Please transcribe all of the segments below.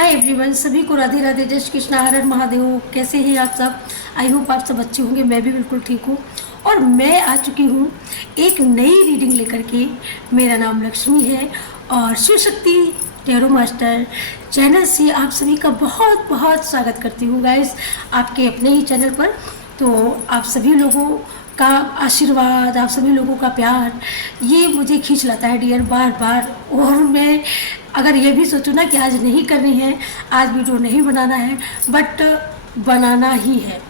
Hi everyone, सभी को राधे राधे, जय श्री कृष्णा, हर हर महादेव। कैसे हैं आप सब? आई होप आप सब अच्छे होंगे। मैं भी बिल्कुल ठीक हूँ और मैं आ चुकी हूँ एक नई रीडिंग लेकर के। मेरा नाम लक्ष्मी है और Shiv Shakti tarot master channel से आप सभी का बहुत बहुत स्वागत करती हूँ गाइस, आपके अपने ही चैनल पर। तो आप सभी लोगों का आशीर्वाद, आप सभी लोगों का प्यार, ये मुझे खींच लाता है डियर बार बार। और मैं अगर ये भी सोचूं ना कि आज नहीं करनी है, आज वीडियो नहीं बनाना है, बट बनाना ही है।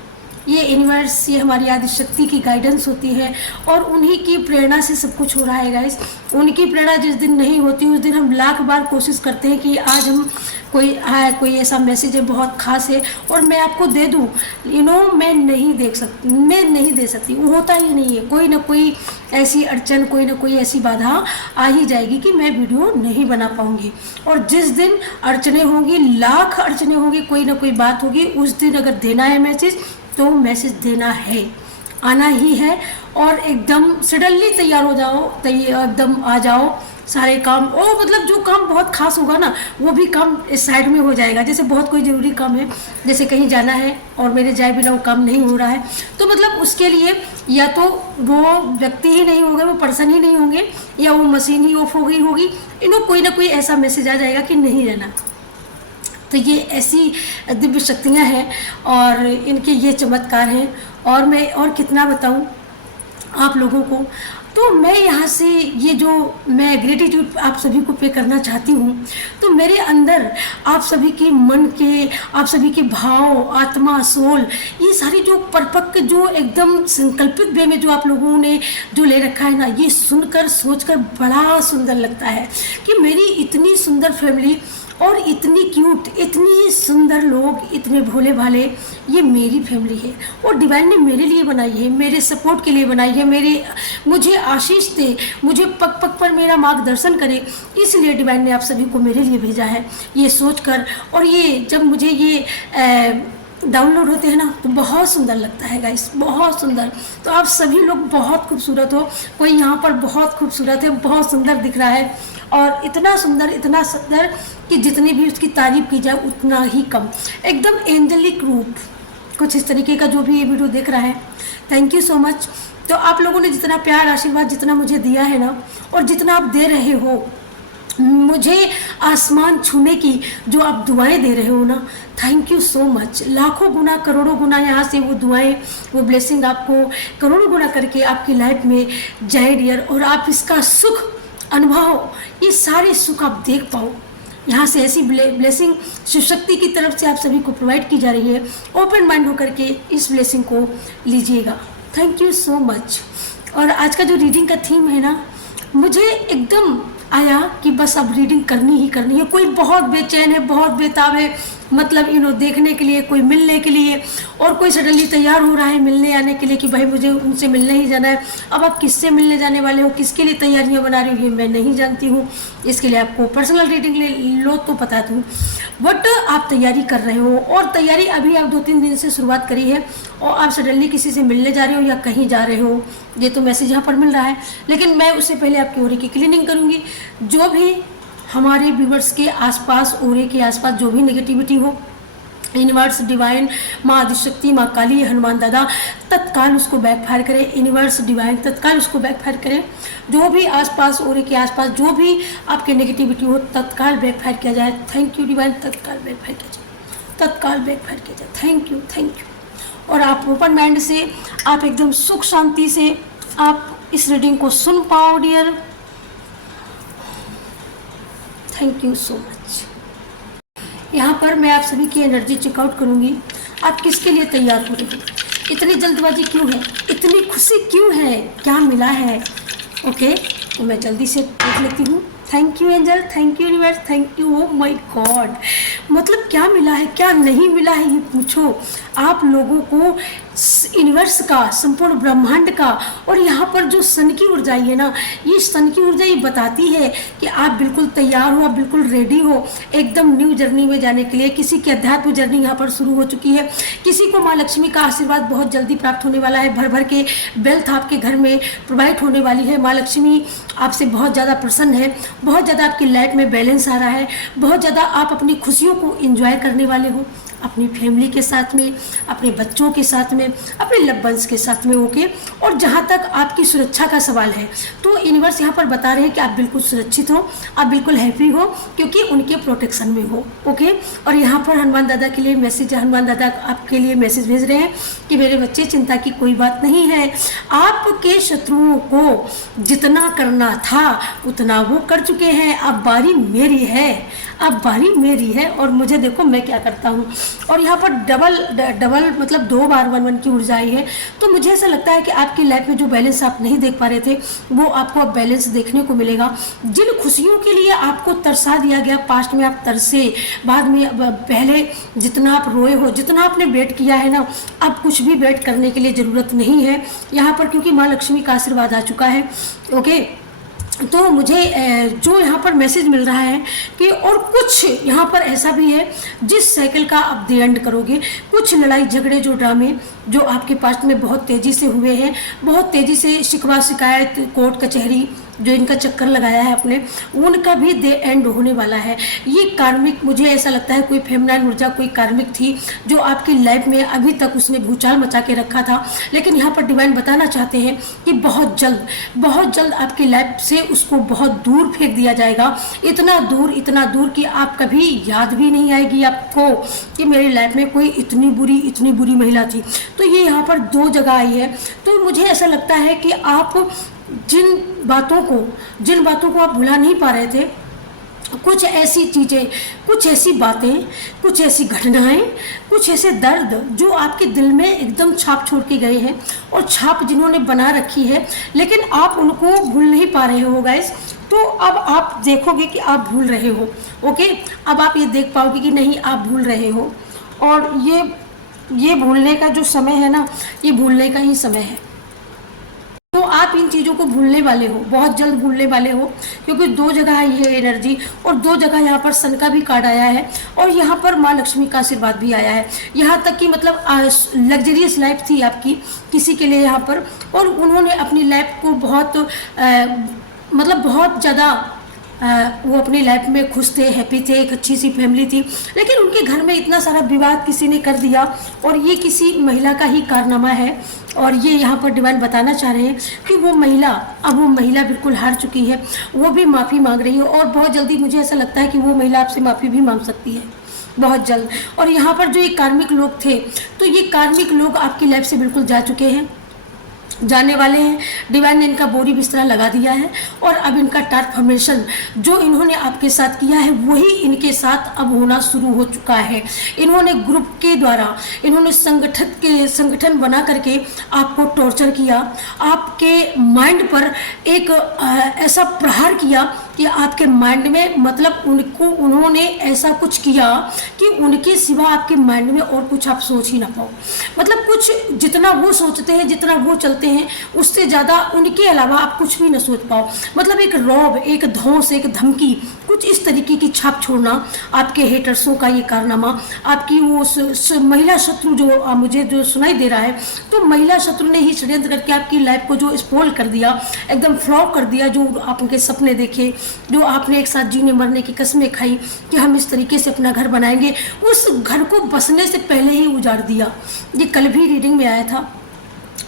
ये यूनिवर्स, ये हमारी आदि शक्ति की गाइडेंस होती है और उन्हीं की प्रेरणा से सब कुछ हो रहा है गाइस। उनकी प्रेरणा जिस दिन नहीं होती उस दिन हम लाख बार कोशिश करते हैं कि आज हम कोई ऐसा मैसेज है बहुत ख़ास है और मैं आपको दे दूं, मैं नहीं दे सकती। वो होता ही नहीं है। कोई ना कोई ऐसी अड़चन, कोई ना कोई ऐसी बाधा आ ही जाएगी कि मैं वीडियो नहीं बना पाऊंगी। और जिस दिन अड़चने होंगी, लाख अड़चने होंगी, कोई ना कोई बात होगी, उस दिन अगर देना है मैसेज तो मैसेज देना है, आना ही है। और एकदम सडनली तैयार हो जाओ, एकदम आ जाओ। सारे काम, और मतलब जो काम बहुत खास होगा ना, वो भी काम इस साइड में हो जाएगा। जैसे बहुत कोई ज़रूरी काम है, जैसे कहीं जाना है और मेरे जाए बिना वो काम नहीं हो रहा है, तो मतलब उसके लिए या तो वो व्यक्ति ही नहीं होंगे, वो पर्सन ही नहीं होंगे, या वो मशीन ही ऑफ हो गई होगी, कोई ना कोई ऐसा मैसेज आ जाएगा कि नहीं रहना। तो ये ऐसी दिव्य शक्तियाँ हैं और इनके ये चमत्कार हैं। और मैं और कितना बताऊँ आप लोगों को। तो मैं यहाँ से ये जो मैं ग्रेटिट्यूड आप सभी को पे करना चाहती हूँ, तो मेरे अंदर आप सभी के मन के, आप सभी के भाव, आत्मा, सोल, ये सारी जो परिपक्व, जो एकदम संकल्पित वे में जो आप लोगों ने जो ले रखा है ना, ये सुनकर सोचकर बड़ा सुंदर लगता है कि मेरी इतनी सुंदर फैमिली और इतनी क्यूट, इतनी सुंदर लोग, इतने भोले भाले, ये मेरी फैमिली है और डिवाइन ने मेरे लिए बनाई है, मेरे सपोर्ट के लिए बनाई है, मुझे आशीष दे, मुझे पग पग पर मेरा मार्गदर्शन करे, इसलिए डिवाइन ने आप सभी को मेरे लिए भेजा है, ये सोचकर। और ये जब मुझे ये डाउनलोड होते हैं ना, तो बहुत सुंदर लगता है गाइस, बहुत सुंदर। तो आप सभी लोग बहुत खूबसूरत हो, कोई यहाँ पर बहुत खूबसूरत है, बहुत सुंदर दिख रहा है और इतना सुंदर कि जितनी भी उसकी तारीफ की जाए उतना ही कम। एकदम एंजेलिक रूप, कुछ इस तरीके का जो भी ये वीडियो देख रहा है, थैंक यू सो मच। तो आप लोगों ने जितना प्यार, आशीर्वाद जितना मुझे दिया है ना, और जितना आप दे रहे हो मुझे आसमान छूने की जो आप दुआएं दे रहे हो ना, थैंक यू सो मच। लाखों गुना, करोड़ों गुना यहाँ से वो दुआएं, वो ब्लेसिंग आपको करोड़ों गुना करके आपकी लाइफ में जाए डियर, और आप इसका सुख अनुभव, ये सारे सुख आप देख पाओ। यहाँ से ऐसी ब्लेसिंग शिव शक्ति की तरफ से आप सभी को प्रोवाइड की जा रही है। ओपन माइंड होकर के इस ब्लेसिंग को लीजिएगा। Thank you so much. और आज का जो रीडिंग का थीम है ना, मुझे एकदम आया कि बस अब रीडिंग करनी ही करनी है। कोई बहुत बेचैन है, बहुत बेताब है, मतलब देखने के लिए, कोई मिलने के लिए, और कोई सडनली तैयार हो रहा है मिलने आने के लिए कि भाई मुझे उनसे मिलने ही जाना है। अब आप किससे मिलने जाने वाले हो, किसके लिए तैयारियां बना रही हो, ये मैं नहीं जानती हूँ। इसके लिए आपको पर्सनल रीडिंग ले लो तो बता दूँ, बट आप तैयारी कर रहे हो, और तैयारी अभी आप 2-3 दिन से शुरुआत करी है, और आप सडनली किसी से मिलने जा रहे हो या कहीं जा रहे हो, ये तो मैसेज यहाँ पर मिल रहा है। लेकिन मैं उससे पहले आपकी ओरे की क्लीनिंग करूँगी। जो भी हमारे व्यूवर्स के आसपास, ओरे के आसपास जो भी नेगेटिविटी हो, यूनिवर्स, डिवाइन, माँ आदिशक्ति, माँ काली, हनुमान दादा तत्काल उसको बैकफायर करें। यूनिवर्स, डिवाइन तत्काल उसको बैकफायर करें। जो भी आसपास, ओरे के आसपास जो भी आपके नेगेटिविटी हो, तत्काल बैकफायर किया जाए। थैंक यू डिवाइन, तत्काल बैकफायर किया जाए, तत्काल बैकफायर किया जाए। Thank you, thank you. और आप ओपन माइंड से, आप एकदम सुख शांति से आप इस रीडिंग को सुन पाओ dear. Thank you so much. यहाँ पर मैं आप सभी की एनर्जी चेकआउट करूँगी। आप किसके लिए तैयार हो रहे हो? इतनी जल्दबाजी क्यों है? इतनी खुशी क्यों है? क्या मिला है? ओके, तो मैं जल्दी से देख लेती हूँ। Thank you angel, thank you universe, thank you. Oh my God, मतलब क्या मिला है, क्या नहीं मिला है, ये पूछो। आप लोगों को यूनिवर्स का, संपूर्ण ब्रह्मांड का, और यहाँ पर जो सन की ऊर्जा है ना, ये सन की ऊर्जा ये बताती है कि आप बिल्कुल तैयार हो, आप बिल्कुल रेडी हो एकदम न्यू जर्नी में जाने के लिए। किसी की अध्यात्म जर्नी यहाँ पर शुरू हो चुकी है, किसी को माँ लक्ष्मी का आशीर्वाद बहुत जल्दी प्राप्त होने वाला है, भर भर के वेल्थ आपके घर में प्रोवाइड होने वाली है। माँ लक्ष्मी आपसे बहुत ज़्यादा प्रसन्न है, बहुत ज़्यादा आपकी लाइफ में बैलेंस आ रहा है, बहुत ज़्यादा आप अपनी खुशियों को एंजॉय करने वाले हो, अपनी फैमिली के साथ में, अपने बच्चों के साथ में, अपने लव वंस के साथ में। ओके, और जहाँ तक आपकी सुरक्षा का सवाल है तो यूनिवर्स यहाँ पर बता रहे हैं कि आप बिल्कुल सुरक्षित हो, आप बिल्कुल हैप्पी हो, क्योंकि उनके प्रोटेक्शन में हो। ओके, और यहाँ पर हनुमान दादा के लिए मैसेज, हनुमान दादा आपके लिए मैसेज भेज रहे हैं कि मेरे बच्चे चिंता की कोई बात नहीं है, आपके शत्रुओं को जितना करना था उतना वो कर चुके हैं, अब बारी मेरी है, अब बारी मेरी है, और मुझे देखो मैं क्या करता हूँ। और यहाँ पर डबल मतलब 2 बार 1-1 की ऊर्जा आई है। तो मुझे ऐसा लगता है कि आपकी लाइफ में जो बैलेंस आप नहीं देख पा रहे थे वो आपको अब बैलेंस देखने को मिलेगा। जिन खुशियों के लिए आपको तरसा दिया गया, पास्ट में आप तरसे, बाद में पहले जितना आप रोए हो, जितना आपने वेट किया है ना, अब कुछ भी वेट करने के लिए ज़रूरत नहीं है यहाँ पर, क्योंकि माँ लक्ष्मी का आशीर्वाद आ चुका है। ओके, तो मुझे जो यहाँ पर मैसेज मिल रहा है कि और कुछ यहाँ पर ऐसा भी है जिस साइकिल का आप द एंड करोगे। कुछ लड़ाई झगड़े, जो ड्रामे जो आपके पास्ट में बहुत तेज़ी से हुए हैं, बहुत तेज़ी से शिकवा शिकायत, कोर्ट कचहरी जो इनका चक्कर लगाया है आपने, उनका भी द एंड होने वाला है। ये कार्मिक, मुझे ऐसा लगता है कोई फेमिनाइन ऊर्जा, कोई कार्मिक थी जो आपकी लाइफ में अभी तक उसने भूचाल मचा के रखा था, लेकिन यहाँ पर डिवाइन बताना चाहते हैं कि बहुत जल्द आपकी लाइफ से उसको बहुत दूर फेंक दिया जाएगा। इतना दूर कि आप कभी याद भी नहीं आएगी आपको कि मेरी लाइफ में कोई इतनी बुरी महिला थी। तो ये यहाँ पर 2 जगह आई है। तो मुझे ऐसा लगता है कि आप जिन बातों को आप भुला नहीं पा रहे थे, कुछ ऐसी चीज़ें, कुछ ऐसी बातें, कुछ ऐसी घटनाएं, कुछ ऐसे दर्द जो आपके दिल में एकदम छाप छोड़ के गए हैं, और छाप जिन्होंने बना रखी है, लेकिन आप उनको भूल नहीं पा रहे हो गाइस। तो अब आप देखोगे कि आप भूल रहे हो। ओके, अब आप ये देख पाओगे कि नहीं, आप भूल रहे हो, और ये भूलने का जो समय है ना, ये भूलने का ही समय है। तो आप इन चीज़ों को भूलने वाले हो, बहुत जल्द भूलने वाले हो, क्योंकि 2 जगह है ये एनर्जी, और 2 जगह यहाँ पर सन का भी कार्ड आया है, और यहाँ पर माँ लक्ष्मी का आशीर्वाद भी आया है। यहाँ तक कि मतलब लग्जरियस लाइफ थी आपकी किसी के लिए यहाँ पर, और उन्होंने अपनी लाइफ को बहुत बहुत ज़्यादा वो अपनी लाइफ में खुश थे, हैप्पी थे, एक अच्छी सी फैमिली थी, लेकिन उनके घर में इतना सारा विवाद किसी ने कर दिया, और ये किसी महिला का ही कारनामा है। और ये यहाँ पर डिवाइन बताना चाह रहे हैं कि वो महिला बिल्कुल हार चुकी है, वो भी माफ़ी मांग रही है, और बहुत जल्दी मुझे ऐसा लगता है कि वो महिला आपसे माफ़ी भी मांग सकती है, बहुत जल्द। और यहाँ पर जो ये कार्मिक लोग थे, तो ये कार्मिक लोग आपकी लाइफ से बिल्कुल जा चुके हैं, जाने वाले हैं। डिवाइन ने इनका बोरी बिस्तरा लगा दिया है, और अब इनका ट्रांसफॉर्मेशन जो इन्होंने आपके साथ किया है वही इनके साथ अब होना शुरू हो चुका है। इन्होंने ग्रुप के द्वारा, इन्होंने संगठन बना करके आपको टॉर्चर किया, आपके माइंड पर एक ऐसा प्रहार किया कि आपके माइंड में मतलब उन्होंने ऐसा कुछ किया कि उनके सिवा आपके माइंड में और कुछ आप सोच ही ना पाओ। मतलब कुछ जितना वो सोचते हैं, जितना वो चलते हैं, उससे ज़्यादा उनके अलावा आप कुछ भी ना सोच पाओ। मतलब एक रौब, एक धौंस, एक धमकी, कुछ इस तरीके की छाप छोड़ना आपके हेटर्सों का ये कारनामा। आपकी वो महिला शत्रु जो मुझे जो सुनाई दे रहा है, तो महिला शत्रु ने ही षड्यंत्र करके आपकी लाइफ को जो स्पॉइल कर दिया, एकदम फ्लॉप कर दिया। जो आप उनके सपने देखे, जो आपने एक साथ जीने मरने की कस्में खाई कि हम इस तरीके से अपना घर बनाएंगे, उस घर को बसने से पहले ही उजाड़ दिया। ये कल भी रीडिंग में आया था,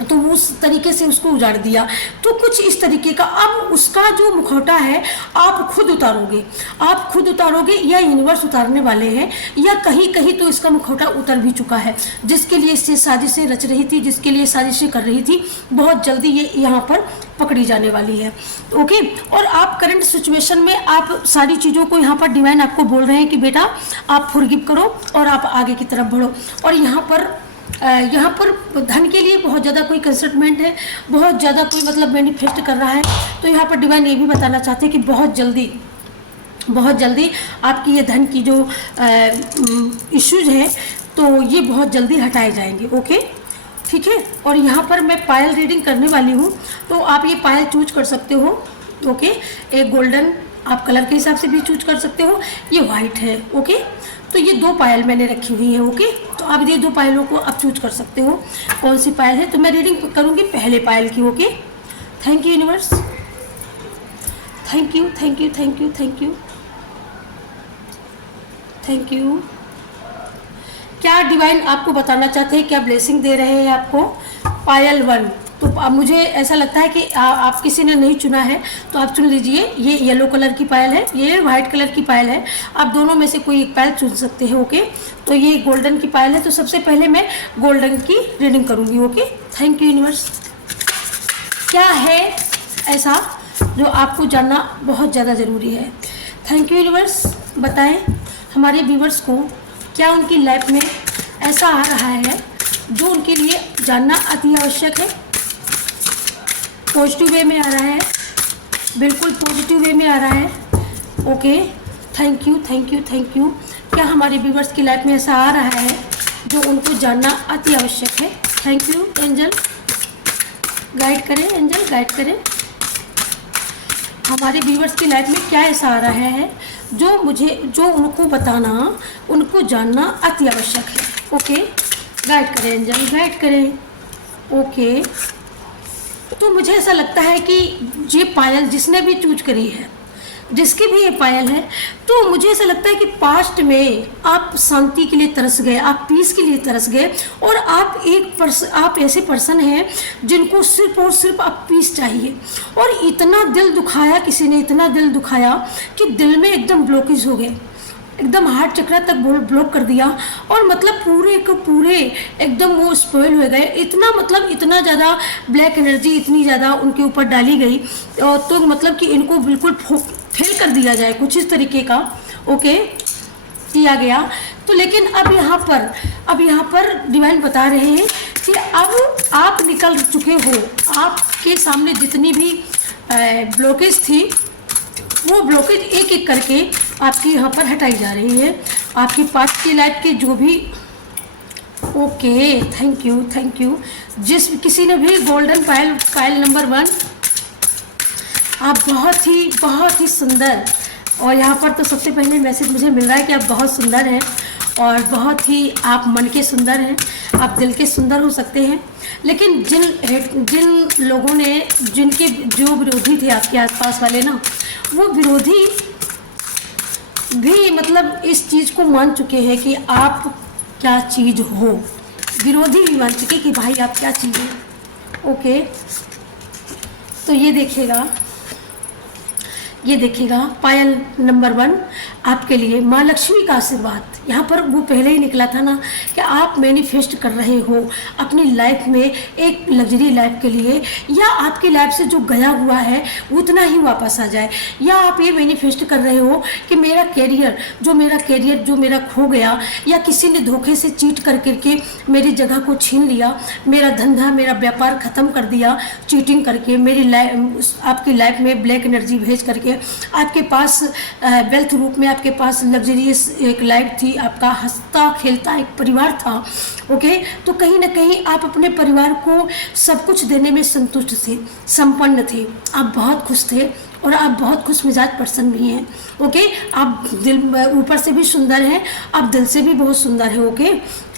तो उस तरीके से उसको उजाड़ दिया। तो कुछ इस तरीके का अब उसका जो मुखौटा है आप खुद उतारोगे या यूनिवर्स उतारने वाले हैं, या कहीं कहीं तो इसका मुखौटा उतर भी चुका है। जिसके लिए इससे साजिशें रच रही थी, जिसके लिए साजिशें कर रही थी, बहुत जल्दी ये यहाँ पर पकड़ी जाने वाली है। ओके, और आप करंट सिचुएशन में आप सारी चीज़ों को यहाँ पर डिवाइन आपको बोल रहे हैं कि बेटा आप फॉरगिव करो और आप आगे की तरफ बढ़ो। और यहाँ पर धन के लिए बहुत ज़्यादा कोई कंसल्टमेंट है, बहुत ज़्यादा कोई मतलब मैनिफेस्ट कर रहा है। तो यहाँ पर डिवाइन ये भी बताना चाहते हैं कि बहुत जल्दी आपकी ये धन की जो इश्यूज हैं, तो ये बहुत जल्दी हटाए जाएंगे। ओके, ठीक है। और यहाँ पर मैं पायल रीडिंग करने वाली हूँ, तो आप ये पायल चूज कर सकते हो। ओके, एक गोल्डन आप कलर के हिसाब से भी चूज कर सकते हो, ये वाइट है। ओके, तो ये 2 पायल मैंने रखी हुई है। ओके, तो आप ये 2 पायलों को आप चूज कर सकते हो कौन सी पायल है। तो मैं रीडिंग करूँगी पहले पायल की। Okay, thank you universe, thank you thank you thank you thank you thank you. क्या डिवाइन आपको बताना चाहते हैं, क्या ब्लेसिंग दे रहे हैं आपको। पायल 1, तो अब मुझे ऐसा लगता है कि आप किसी ने नहीं चुना है तो आप चुन लीजिए। ये येलो कलर की पायल है, ये वाइट कलर की पायल है, आप दोनों में से कोई एक पायल चुन सकते हैं। ओके, तो ये गोल्डन की पायल है, तो सबसे पहले मैं गोल्डन की रीडिंग करूँगी। Okay, thank you universe. क्या है ऐसा जो आपको जानना बहुत ज़्यादा ज़रूरी है। थैंक यू यूनिवर्स, बताएं हमारे व्यूवर्स को क्या उनकी लाइफ में ऐसा आ रहा है जो उनके लिए जानना अति आवश्यक है। पॉजिटिव वे में आ रहा है, बिल्कुल पॉजिटिव वे में आ रहा है। Okay, thank you thank you thank you. क्या हमारे व्यूवर्स की लाइफ में ऐसा आ रहा है जो उनको जानना अति आवश्यक है। थैंक यू एंजल, गाइड करें एंजल, गाइड करें हमारे व्यूवर्स की लाइफ में क्या ऐसा आ रहा है जो उनको बताना, उनको जानना अति आवश्यक है। ओके, गाइड करें एंजल, गाइड करें। ओके, तो मुझे ऐसा लगता है कि ये पायल जिसने भी चूज करी है, जिसकी भी ये पायल है, तो मुझे ऐसा लगता है कि पास्ट में आप शांति के लिए तरस गए, आप पीस के लिए तरस गए, और आप ऐसे पर्सन हैं जिनको सिर्फ और सिर्फ आप पीस चाहिए। और इतना दिल दुखाया, किसी ने इतना दिल दुखाया कि दिल में एकदम ब्लॉकेज हो गए, एकदम हार्ट चक्र तक ब्लॉक कर दिया, और मतलब पूरे को पूरे एकदम वो स्पॉइल हो गए। इतना मतलब इतना ज़्यादा ब्लैक एनर्जी इतनी ज़्यादा उनके ऊपर डाली गई, तो मतलब कि इनको बिल्कुल फेल कर दिया जाए, कुछ इस तरीके का ओके किया गया। तो लेकिन अब यहाँ पर डिवाइन बता रहे हैं कि अब आप निकल चुके हो, आपके सामने जितनी भी ब्लॉकेज थी वो ब्लॉकेज एक एक करके आपकी यहाँ पर हटाई जा रही है। आपकी पास्ट की लाइफ के जो भी ओके, थैंक यू। जिस किसी ने भी गोल्डन पायल नंबर 1, आप बहुत ही सुंदर। और यहाँ पर तो सबसे पहले मैसेज मुझे मिल रहा है कि आप बहुत सुंदर हैं, और बहुत ही आप मन के सुंदर हैं, आप दिल के सुंदर हो सकते हैं। लेकिन जिन लोगों ने, जिनके जो विरोधी थे आपके आसपास वाले ना, वो विरोधी भी मतलब इस चीज़ को मान चुके हैं कि आप क्या चीज़ हो। विरोधी भी मान चुके कि भाई आप क्या चीज़ हो। ओके, तो ये देखिएगा पायल नंबर 1 आपके लिए माँ लक्ष्मी का आशीर्वाद। यहाँ पर वो पहले ही निकला था ना कि आप मैनिफेस्ट कर रहे हो अपनी लाइफ में एक लग्जरी लाइफ के लिए, या आपकी लाइफ से जो गया हुआ है उतना ही वापस आ जाए, या आप ये मैनिफेस्ट कर रहे हो कि मेरा कैरियर जो मेरा खो गया, या किसी ने धोखे से चीट करके मेरी जगह को छीन लिया, मेरा धंधा मेरा व्यापार ख़त्म कर दिया चीटिंग करके, मेरी आपकी लाइफ में ब्लैक एनर्जी भेज करके आपके पास वेल्थ रूप में आपके पास लग्जरियस एक लाइफ थी, आपका हंसता खेलता एक परिवार था। ओके, तो कहीं ना कहीं आप अपने परिवार को सब कुछ देने में संतुष्ट थे, संपन्न थे, आप बहुत खुश थे, और आप बहुत खुश मिजाज पर्सन भी हैं। ओके, आप दिल ऊपर से भी सुंदर हैं, आप दिल से भी बहुत सुंदर हैं। ओके,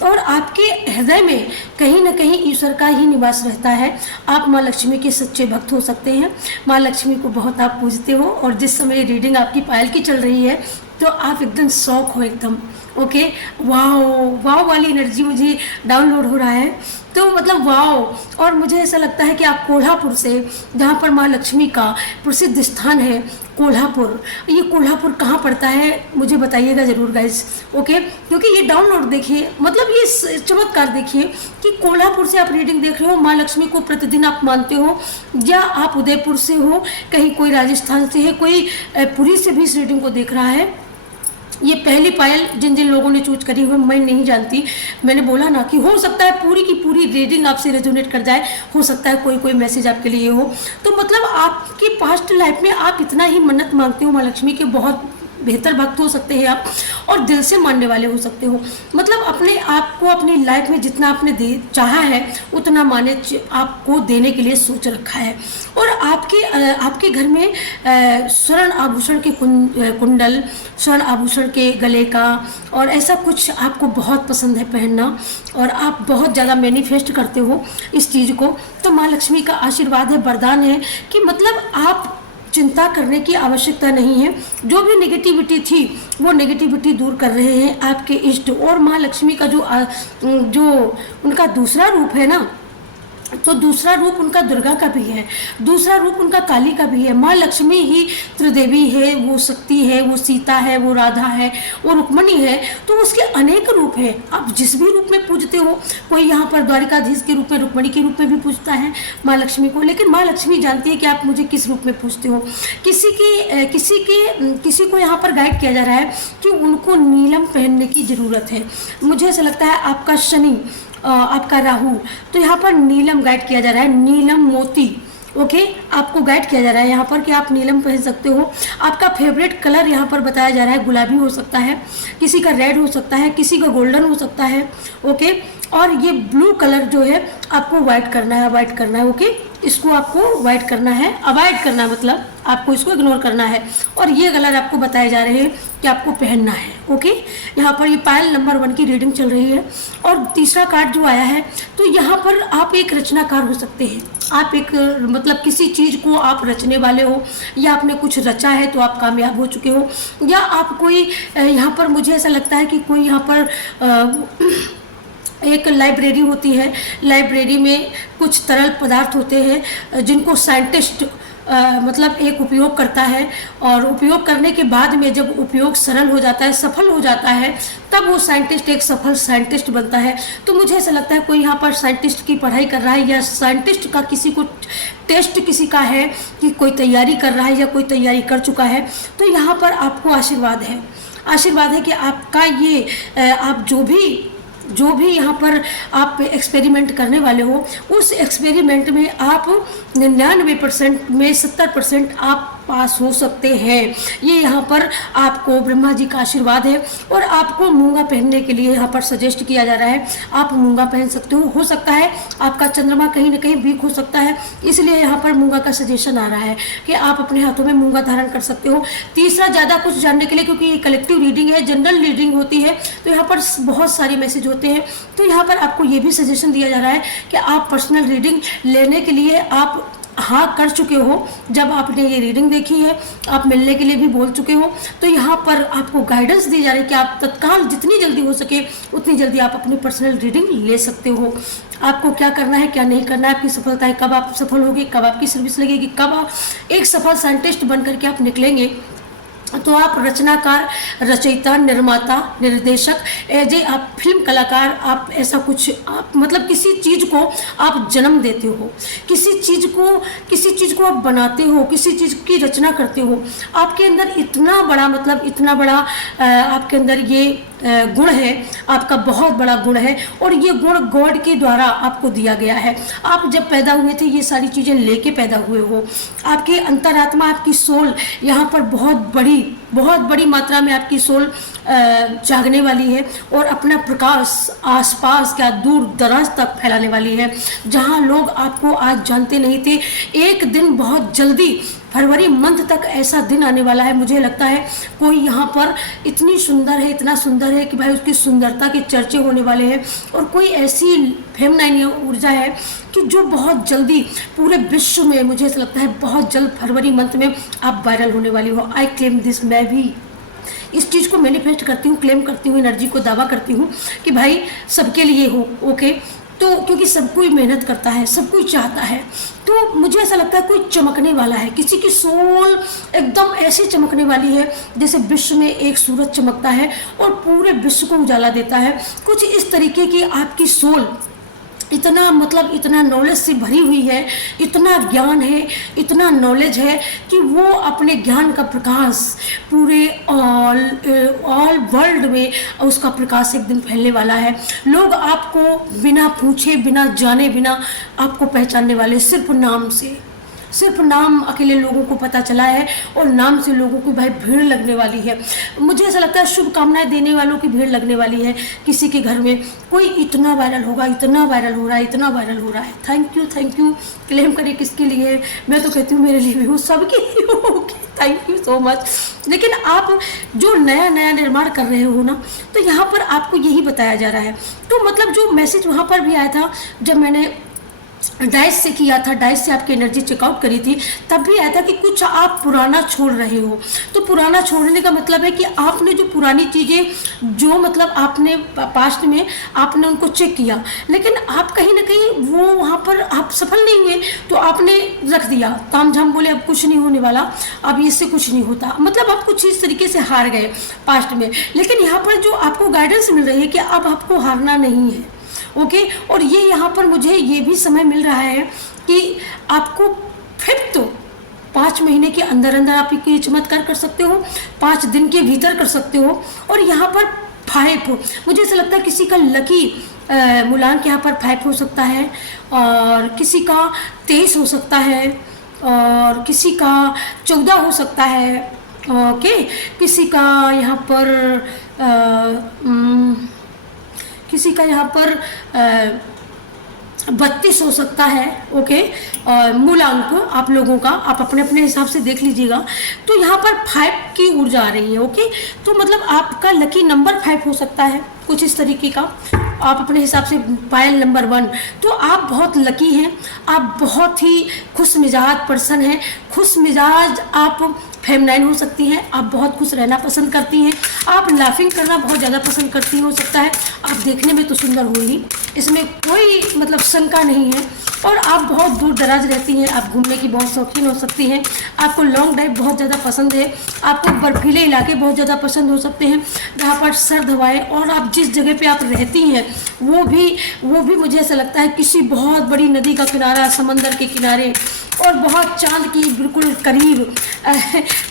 और आपके हृदय में कहीं ना कहीं ईश्वर का ही निवास रहता है। आप माँ लक्ष्मी के सच्चे भक्त हो सकते हैं, माँ लक्ष्मी को बहुत आप पूजते हो, और जिस समय रीडिंग आपकी पायल की चल रही है तो आप एकदम शौक हो एकदम। ओके, वाओ वाली एनर्जी मुझे डाउनलोड हो रहा है, तो मतलब वाओ। और मुझे ऐसा लगता है कि आप कोल्हापुर से, जहाँ पर माँ लक्ष्मी का प्रसिद्ध स्थान है कोल्हापुर, ये कोल्हापुर कहाँ पड़ता है मुझे बताइएगा ज़रूर गाइस। ओके, क्योंकि ये डाउनलोड देखिए, मतलब ये चमत्कार देखिए कि कोल्हापुर से आप रीडिंग देख रहे हो, माँ लक्ष्मी को प्रतिदिन आप मानते हो, या आप उदयपुर से हो, कहीं कोई राजस्थान से है, कोई पुरी से भी इस रीडिंग को देख रहा है। ये पहली पायल जिन लोगों ने चूज करी हुई मैं नहीं जानती, मैंने बोला ना कि हो सकता है पूरी की पूरी रीडिंग आपसे रेजोनेट कर जाए, हो सकता है कोई मैसेज आपके लिए हो। तो मतलब आपकी पास्ट लाइफ में आप इतना ही मन्नत मांगते हो माँ लक्ष्मी के, बहुत बेहतर भक्त हो सकते हैं आप, और दिल से मानने वाले हो सकते हो। मतलब अपने आप को अपनी लाइफ में जितना आपने दे चाहा है उतना माने आपको देने के लिए सोच रखा है। और आपके घर में स्वर्ण आभूषण के कुंडल, स्वर्ण आभूषण के गले का, और ऐसा कुछ आपको बहुत पसंद है पहनना, और आप बहुत ज़्यादा मैनिफेस्ट करते हो इस चीज़ को। तो माँ लक्ष्मी का आशीर्वाद है, वरदान है कि मतलब आप चिंता करने की आवश्यकता नहीं है। जो भी नेगेटिविटी थी वो नेगेटिविटी दूर कर रहे हैं आपके इष्ट। और माँ लक्ष्मी का जो उनका दूसरा रूप है ना, तो दूसरा रूप उनका दुर्गा का भी है, दूसरा रूप उनका काली का भी है। माँ लक्ष्मी ही त्रिदेवी है, वो शक्ति है, वो सीता है, वो राधा है, वो रुक्मणी है। तो उसके अनेक रूप है, आप जिस भी रूप में पूजते हो। कोई यहाँ पर द्वारिकाधीश के रूप में, रुक्मणी के रूप में भी पूजता है माँ लक्ष्मी को, लेकिन माँ लक्ष्मी जानती है कि आप मुझे किस रूप में पूजते हो। किसी को यहाँ पर गाइड किया जा रहा है कि उनको नीलम पहनने की ज़रूरत है। मुझे ऐसा लगता है आपका शनि, आपका राहु, तो यहाँ पर नीलम गाइड किया जा रहा है, नीलम मोती। ओके, आपको गाइड किया जा रहा है यहाँ पर कि आप नीलम पहन सकते हो। आपका फेवरेट कलर यहाँ पर बताया जा रहा है गुलाबी हो सकता है, किसी का रेड हो सकता है, किसी का गोल्डन हो सकता है। ओके, और ये ब्लू कलर जो है आपको वाइट करना है, अवॉइड करना है। ओके, इसको आपको वाइट करना है, अवॉइड करना है, मतलब आपको इसको इग्नोर करना है। और ये कलर आपको बताए जा रहे हैं कि आपको पहनना है। ओके, यहाँ पर ये पायल नंबर 1 की रीडिंग चल रही है। और तीसरा कार्ड जो आया है, तो यहाँ पर आप एक रचनाकार हो सकते हैं। आप एक मतलब किसी चीज़ को आप रचने वाले हो, या आपने कुछ रचा है तो आप कामयाब हो चुके हो, या आप कोई यहाँ पर मुझे ऐसा लगता है कि कोई यहाँ पर एक लाइब्रेरी होती है, लाइब्रेरी में कुछ तरल पदार्थ होते हैं जिनको साइंटिस्ट मतलब एक उपयोग करता है, और उपयोग करने के बाद में जब उपयोग सरल हो जाता है, सफल हो जाता है, तब वो साइंटिस्ट एक सफल साइंटिस्ट बनता है। तो मुझे ऐसा लगता है कोई यहाँ पर साइंटिस्ट की पढ़ाई कर रहा है, या साइंटिस्ट का किसी को टेस्ट किसी का है कि कोई तैयारी कर रहा है या कोई तैयारी कर चुका है। तो यहाँ पर आपको आशीर्वाद है कि आपका ये आप जो भी यहाँ पर आप एक्सपेरिमेंट करने वाले हो, उस एक्सपेरिमेंट में आप 99% में 70% आप पास हो सकते हैं। ये यहाँ पर आपको ब्रह्मा जी का आशीर्वाद है। और आपको मूंगा पहनने के लिए यहाँ पर सजेस्ट किया जा रहा है, आप मूंगा पहन सकते हो सकता है आपका चंद्रमा कहीं ना कहीं वीक हो सकता है, इसलिए यहाँ पर मूंगा का सजेशन आ रहा है कि आप अपने हाथों में मूंगा धारण कर सकते हो। तीसरा, ज़्यादा कुछ जानने के लिए, क्योंकि ये कलेक्टिव रीडिंग है, जनरल रीडिंग होती है, तो यहाँ पर बहुत सारे मैसेज होते हैं। तो यहाँ पर आपको ये भी सजेशन दिया जा रहा है कि आप पर्सनल रीडिंग लेने के लिए आप हाँ कर चुके हो, जब आपने ये रीडिंग देखी है, आप मिलने के लिए भी बोल चुके हो। तो यहाँ पर आपको गाइडेंस दी जा रही है कि आप तत्काल जितनी जल्दी हो सके उतनी जल्दी आप अपनी पर्सनल रीडिंग ले सकते हो। आपको क्या करना है, क्या नहीं करना है, आपकी सफलता है, कब आप सफल होगे, कब आपकी सर्विस लगेगी, कब आप एक सफल साइंटिस्ट बन करके आप निकलेंगे। तो आप रचनाकार, रचयिता, निर्माता, निर्देशक, आप फिल्म कलाकार, आप ऐसा कुछ, आप मतलब किसी चीज़ को आप जन्म देते हो, किसी चीज़ को आप बनाते हो, किसी चीज़ की रचना करते हो। आपके अंदर इतना बड़ा आपके अंदर ये गुण है, आपका बहुत बड़ा गुण है, और ये गुण गॉड के द्वारा आपको दिया गया है। आप जब पैदा हुए थे ये सारी चीज़ें लेके पैदा हुए हो। आपकी अंतरात्मा, आपकी सोल यहाँ पर बहुत बड़ी मात्रा में आपकी सोल जागने वाली है, और अपना प्रकाश आसपास क्या दूर दराज तक फैलाने वाली है। जहाँ लोग आपको आज जानते नहीं थे, एक दिन बहुत जल्दी फरवरी मंथ तक ऐसा दिन आने वाला है, मुझे लगता है कोई यहाँ पर इतनी सुंदर है, इतना सुंदर है कि भाई उसकी सुंदरता के चर्चे होने वाले हैं। और कोई ऐसी फेमिनाइन ऊर्जा है कि जो बहुत जल्दी पूरे विश्व में, मुझे ऐसा लगता है बहुत जल्द फरवरी मंथ में आप वायरल होने वाली हो। आई क्लेम दिस, मैं भी इस चीज़ को मैनिफेस्ट करती हूँ, क्लेम करती हूँ, एनर्जी को दावा करती हूँ कि भाई सबके लिए हो। ओके, तो क्योंकि सब कोई मेहनत करता है, सब कोई चाहता है, तो मुझे ऐसा लगता है कोई चमकने वाला है, किसी की सोल एकदम ऐसे चमकने वाली है जैसे विश्व में एक सूरज चमकता है और पूरे विश्व को उजाला देता है। कुछ इस तरीके की आपकी सोल इतना नॉलेज से भरी हुई है, इतना ज्ञान है, इतना नॉलेज है कि वो अपने ज्ञान का प्रकाश पूरे ऑल वर्ल्ड में उसका प्रकाश एक दिन फैलने वाला है। लोग आपको बिना पूछे, बिना जाने, बिना आपको पहचानने वाले, सिर्फ नाम से, सिर्फ नाम अकेले लोगों को पता चला है और नाम से लोगों की भाई भीड़ लगने वाली है। मुझे ऐसा लगता है शुभकामनाएं देने वालों की भीड़ लगने वाली है। किसी के घर में कोई इतना वायरल होगा, इतना वायरल हो रहा है, इतना वायरल हो रहा है। Thank you. क्लेम करे किसके लिए? मैं तो कहती हूँ मेरे लिए भी हो, सबके लिए होगी। Thank you so much. लेकिन आप जो नया निर्माण कर रहे हो ना, तो यहाँ पर आपको यही बताया जा रहा है। तो मतलब जो मैसेज वहाँ पर भी आया था, जब मैंने डाइस से किया था, डाइस से आपकी एनर्जी चेकआउट करी थी, तब भी आया था कि कुछ आप पुराना छोड़ रहे हो। तो पुराना छोड़ने का मतलब है कि आपने जो पुरानी चीज़ें जो मतलब आपने पास्ट में आपने उनको चेक किया, लेकिन आप कहीं ना कहीं वो वहाँ पर आप सफल नहीं हुए, तो आपने रख दिया ताम झाम, बोले अब कुछ नहीं होने वाला, अब इससे कुछ नहीं होता। मतलब आप कुछ इस तरीके से हार गए पास्ट में। लेकिन यहाँ पर जो आपको गाइडेंस मिल रही है कि अब आपको हारना नहीं है। ओके, और ये यहाँ पर मुझे ये भी समय मिल रहा है कि आपको फिर तो 5 महीने के अंदर आप ये चमत्कार कर सकते हो, 5 दिन के भीतर कर सकते हो। और यहाँ पर 5, मुझे ऐसा लगता है किसी का लकी मूलांक यहाँ पर 5 हो सकता है, और किसी का 23 हो सकता है, और किसी का 14 हो सकता है। ओके, किसी का यहाँ पर किसी का यहाँ पर 32 हो सकता है। ओके, मूलांक आप लोगों का आप अपने अपने हिसाब से देख लीजिएगा। तो यहाँ पर 5 की ऊर्जा आ रही है। ओके, तो मतलब आपका लकी नंबर 5 हो सकता है, कुछ इस तरीके का आप अपने हिसाब से। पायल नंबर 1, तो आप बहुत लकी हैं, आप बहुत ही खुश मिजाज पर्सन हैं। खुश मिजाज आप फेमनाइन हो सकती हैं, आप बहुत खुश रहना पसंद करती हैं, आप लाफिंग करना बहुत ज़्यादा पसंद करती हो सकता है। आप देखने में तो सुंदर होंगी, इसमें कोई मतलब शंका नहीं है। और आप बहुत दूर दराज रहती हैं, आप घूमने की बहुत शौकीन हो सकती हैं, आपको लॉन्ग ड्राइव बहुत ज़्यादा पसंद है, आपको बर्फीले इलाके बहुत ज़्यादा पसंद हो सकते हैं जहाँ पर सर्द हवाएं, और आप जिस जगह पे आप रहती हैं वो भी मुझे ऐसा लगता है किसी बहुत बड़ी नदी का किनारा, समंदर के किनारे, और बहुत चांद की बिल्कुल करीब।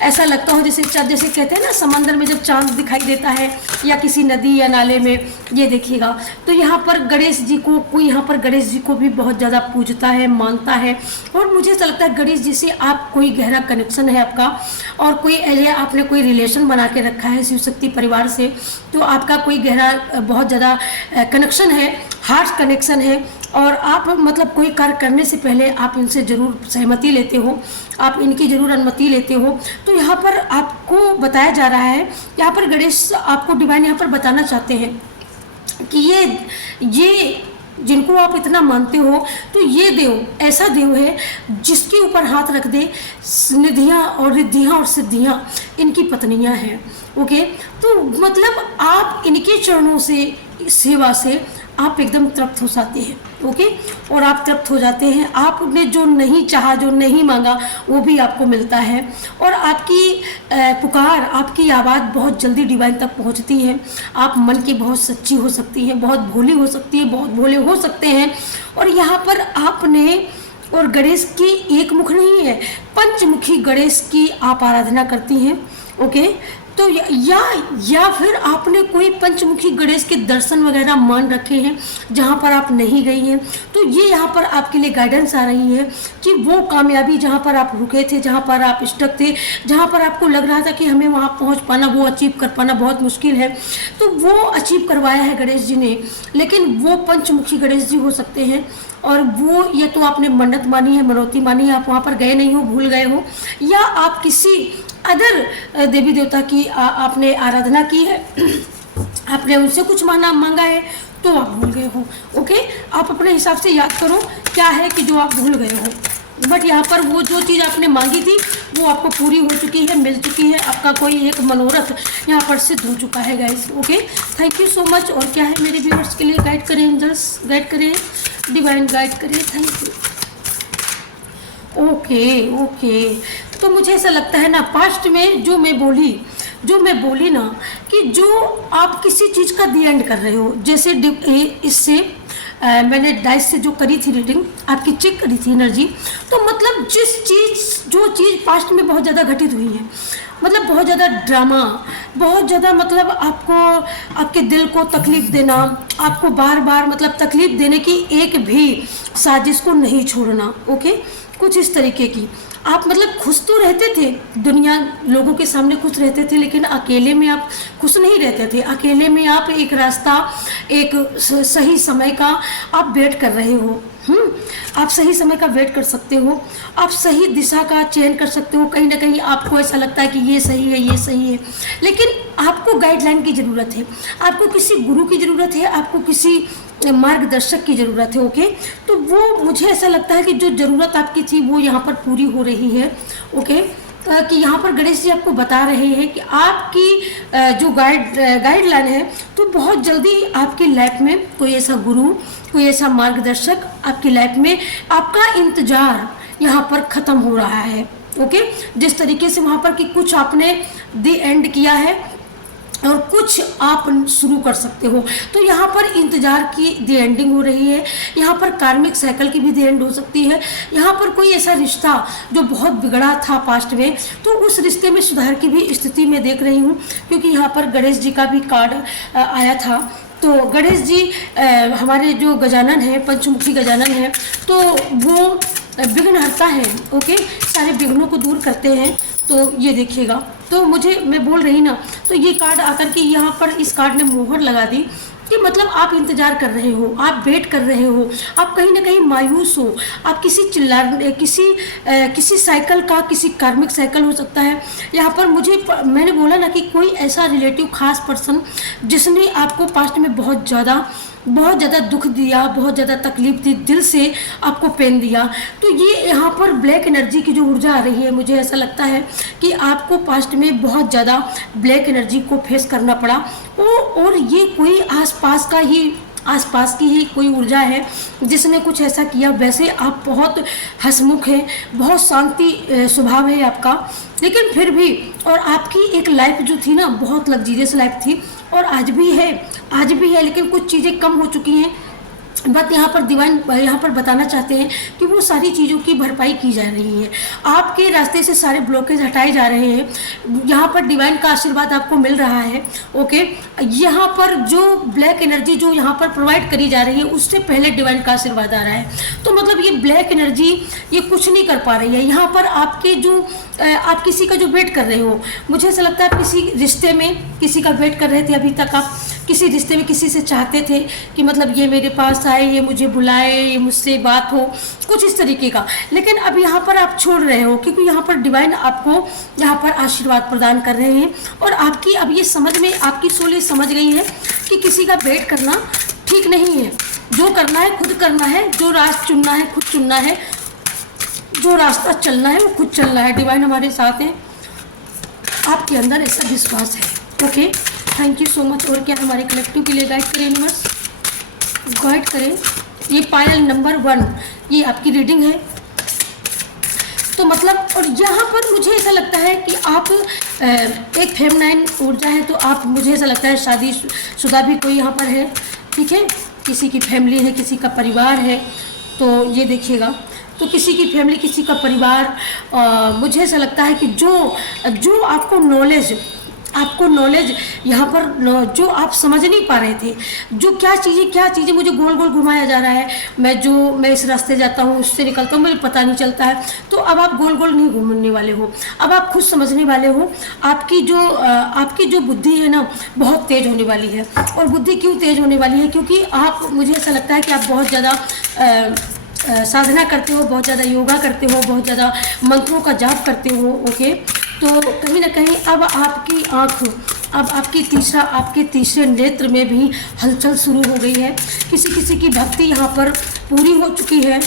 ऐसा लगता हो जैसे कहते हैं ना, समंदर में जब चांद दिखाई देता है, या किसी नदी या नाले में। ये देखिएगा, तो यहाँ पर गणेश जी को कोई यहाँ पर गणेश जी को भी बहुत ज़्यादा पूजता है, मानता है। और मुझे ऐसा लगता है गणेश जी से आप कोई गहरा कनेक्शन है आपका, और कोई आपने कोई रिलेशन बना के रखा है शिव शक्ति परिवार से, तो आपका कोई गहरा बहुत ज़्यादा कनेक्शन है, हार्ट कनेक्शन है। और आप मतलब कोई कार्य करने से पहले आप इनसे ज़रूर सहमति लेते हो, आप इनकी ज़रूर अनुमति लेते हो। तो यहाँ पर आपको बताया जा रहा है, यहाँ पर गणेश आपको डिवाइन यहाँ पर बताना चाहते हैं कि ये जिनको आप इतना मानते हो, तो ये देव ऐसा देव है जिसके ऊपर हाथ रख दे निधियाँ और रिद्धियाँ और सिद्धियाँ इनकी पत्नियाँ हैं। ओके, तो मतलब आप इनके चरणों से सेवा से आप एकदम तृप्त हो जाते हैं। ओके, और आप तृप्त हो जाते हैं, आपने जो नहीं चाहा, जो नहीं मांगा, वो भी आपको मिलता है। और आपकी पुकार, आपकी आवाज़ बहुत जल्दी डिवाइन तक पहुंचती है। आप मन की बहुत सच्ची हो सकती हैं, बहुत भोली हो सकती है, बहुत भोले हो सकते हैं। और यहाँ पर आपने, और गणेश की एक मुख नहीं है, पंचमुखी गणेश की आप आराधना करती हैं। ओके, तो या फिर आपने कोई पंचमुखी गणेश के दर्शन वगैरह मान रखे हैं जहाँ पर आप नहीं गई हैं। तो ये यहाँ पर आपके लिए गाइडेंस आ रही है कि वो कामयाबी जहाँ पर आप रुके थे, जहाँ पर आप स्टक थे, जहाँ पर आपको लग रहा था कि हमें वहाँ पहुँच पाना, वो अचीव कर पाना बहुत मुश्किल है, तो वो अचीव करवाया है गणेश जी ने। लेकिन वो पंचमुखी गणेश जी हो सकते हैं, और वो ये तो आपने मन्नत मानी है, मनौती मानी है, आप वहाँ पर गए नहीं हो, भूल गए हो, या आप किसी अदर देवी देवता की आपने आराधना की है, आपने उनसे कुछ मांगा है, तो आप भूल गए हो। ओके, आप अपने हिसाब से याद करो क्या है कि जो आप भूल गए हो। बट यहाँ पर वो जो चीज़ आपने मांगी थी वो आपको पूरी हो चुकी है, मिल चुकी है, आपका कोई एक मनोरथ यहाँ पर सिद्ध हो चुका है guys. Okay, thank you so much. और क्या है मेरे व्यूअर्स के लिए, गाइड करें एंजल्स, गाइड करें डिवाइन, गाइड करें। Thank you. ओके, तो मुझे ऐसा लगता है ना, पास्ट में जो मैं बोली ना, कि जो आप किसी चीज़ का दी एंड कर रहे हो, जैसे इससे मैंने डाइस से जो करी थी रीडिंग, आपकी चेक करी थी एनर्जी, तो मतलब जो चीज़ पास्ट में बहुत ज़्यादा घटित हुई है, मतलब बहुत ज़्यादा ड्रामा, बहुत ज़्यादा मतलब आपको आपके दिल को तकलीफ़ देना, आपको बार बार मतलब तकलीफ़ देने की एक भी साजिश को नहीं छोड़ना। ओके, कुछ इस तरीके की आप मतलब खुश तो रहते थे, दुनिया लोगों के सामने खुश रहते थे, लेकिन अकेले में आप खुश नहीं रहते थे। अकेले में आप एक रास्ता, एक सही समय का आप वेट कर रहे हो। आप सही समय का वेट कर सकते हो, आप सही दिशा का चयन कर सकते हो। कहीं ना कहीं आपको ऐसा लगता है कि ये सही है, ये सही है, लेकिन आपको गाइडलाइन की ज़रूरत है, आपको किसी गुरु की ज़रूरत है, आपको किसी मार्गदर्शक की ज़रूरत है। ओके, तो वो मुझे ऐसा लगता है कि जो ज़रूरत आपकी थी वो यहाँ पर पूरी हो रही है। ओके, कि यहाँ पर गणेश जी आपको बता रहे हैं कि आपकी जो गाइडलाइन है, तो बहुत जल्दी आपकी लाइफ में कोई ऐसा गुरु, कोई ऐसा मार्गदर्शक आपकी लाइफ में, आपका इंतज़ार यहाँ पर ख़त्म हो रहा है। ओके, जिस तरीके से वहाँ पर कि कुछ आपने द एंड किया है और कुछ आप शुरू कर सकते हो, तो यहाँ पर इंतज़ार की द एंडिंग हो रही है। यहाँ पर कार्मिक साइकिल की भी द एंड हो सकती है। यहाँ पर कोई ऐसा रिश्ता जो बहुत बिगड़ा था पास्ट में, तो उस रिश्ते में सुधार की भी स्थिति मैं देख रही हूँ, क्योंकि यहाँ पर गणेश जी का भी कार्ड आया था। तो गणेश जी हमारे जो गजानन है, पंचमुखी गजानन है, तो वो विघ्नहर्ता है। ओके, सारे विघ्नों को दूर करते हैं। तो ये देखिएगा, तो मैं बोल रही ना, तो ये कार्ड आकर के यहाँ पर इस कार्ड ने मोहर लगा दी कि मतलब आप इंतज़ार कर रहे हो, आप वेट कर रहे हो, आप कहीं ना कहीं मायूस हो, आप किसी साइकिल का, किसी कार्मिक साइकिल हो सकता है। यहाँ पर मैंने बोला ना कि कोई ऐसा रिलेटिव खास पर्सन जिसने आपको पास्ट में बहुत ज़्यादा दुख दिया, बहुत ज़्यादा तकलीफ दी, दिल से आपको पेन दिया, तो ये यहाँ पर ब्लैक एनर्जी की जो ऊर्जा आ रही है, मुझे ऐसा लगता है कि आपको पास्ट में बहुत ज़्यादा ब्लैक एनर्जी को फेस करना पड़ा। और ये कोई आसपास की ही कोई ऊर्जा है जिसने कुछ ऐसा किया। वैसे आप बहुत हंसमुख हैं, बहुत शांति स्वभाव है आपका, लेकिन फिर भी, और आपकी एक लाइफ जो थी ना, बहुत लग्जीरियस लाइफ थी, और आज भी है, लेकिन कुछ चीज़ें कम हो चुकी हैं। बट यहाँ पर डिवाइन यहाँ पर बताना चाहते हैं कि वो सारी चीज़ों की भरपाई की जा रही है, आपके रास्ते से सारे ब्लॉकेज हटाए जा रहे हैं। यहाँ पर डिवाइन का आशीर्वाद आपको मिल रहा है। ओके, यहाँ पर जो ब्लैक एनर्जी जो यहाँ पर प्रोवाइड करी जा रही है, उससे पहले डिवाइन का आशीर्वाद आ रहा है। तो मतलब ये ब्लैक एनर्जी ये कुछ नहीं कर पा रही है। यहाँ पर आपके जो आप किसी का जो वेट कर रहे हो, मुझे ऐसा लगता है आप किसी रिश्ते में किसी का वेट कर रहे थे। अभी तक आप किसी रिश्ते में किसी से चाहते थे कि मतलब ये मेरे पास आए, ये मुझे बुलाए, ये मुझसे बात हो, कुछ इस तरीके का, लेकिन अब यहाँ पर आप छोड़ रहे हो, क्योंकि यहाँ पर डिवाइन आपको यहाँ पर आशीर्वाद प्रदान कर रहे हैं। और आपकी अब ये समझ में, आपकी सोल ये समझ गई है कि किसी का वेट करना ठीक नहीं है। जो करना है खुद करना है, जो रास्ता चुनना है खुद चुनना है, जो रास्ता चलना है वो खुद चलना है। डिवाइन हमारे साथ है, आपके अंदर ऐसा विश्वास है। Okay, thank you so much. और क्या हमारे कलेक्टिव के लिए गाइड करें, यूनिवर्स गाइड करें। ये पायल नंबर 1, ये आपकी रीडिंग है। तो मतलब, और यहाँ पर मुझे ऐसा लगता है कि आप एक फेमिनाइन ऊर्जा है, तो आप, मुझे ऐसा लगता है शादीशुदा भी कोई यहाँ पर है। ठीक है, किसी की फैमिली है, किसी का परिवार है। तो ये देखिएगा, तो किसी की फैमिली, किसी का परिवार, मुझे ऐसा लगता है कि जो आपको नॉलेज यहाँ पर जो आप समझ नहीं पा रहे थे, जो क्या चीज़ें मुझे गोल गोल घुमाया जा रहा है, मैं इस रास्ते जाता हूँ, उससे निकलता हूँ, मुझे पता नहीं चलता है। तो अब आप गोल गोल नहीं घूमने वाले हो, अब आप खुद समझने वाले हो। आपकी जो बुद्धि है ना, बहुत तेज होने वाली है। और बुद्धि क्यों तेज होने वाली है? क्योंकि आप, मुझे ऐसा लगता है कि आप बहुत ज़्यादा साधना करते हो, बहुत ज़्यादा योगा करते हो, बहुत ज़्यादा मंत्रों का जाप करते हो। ओके, तो कहीं ना कहीं अब आपकी आँख, अब आपके तीसरे नेत्र में भी हलचल शुरू हो गई है। किसी की भक्ति यहाँ पर पूरी हो चुकी है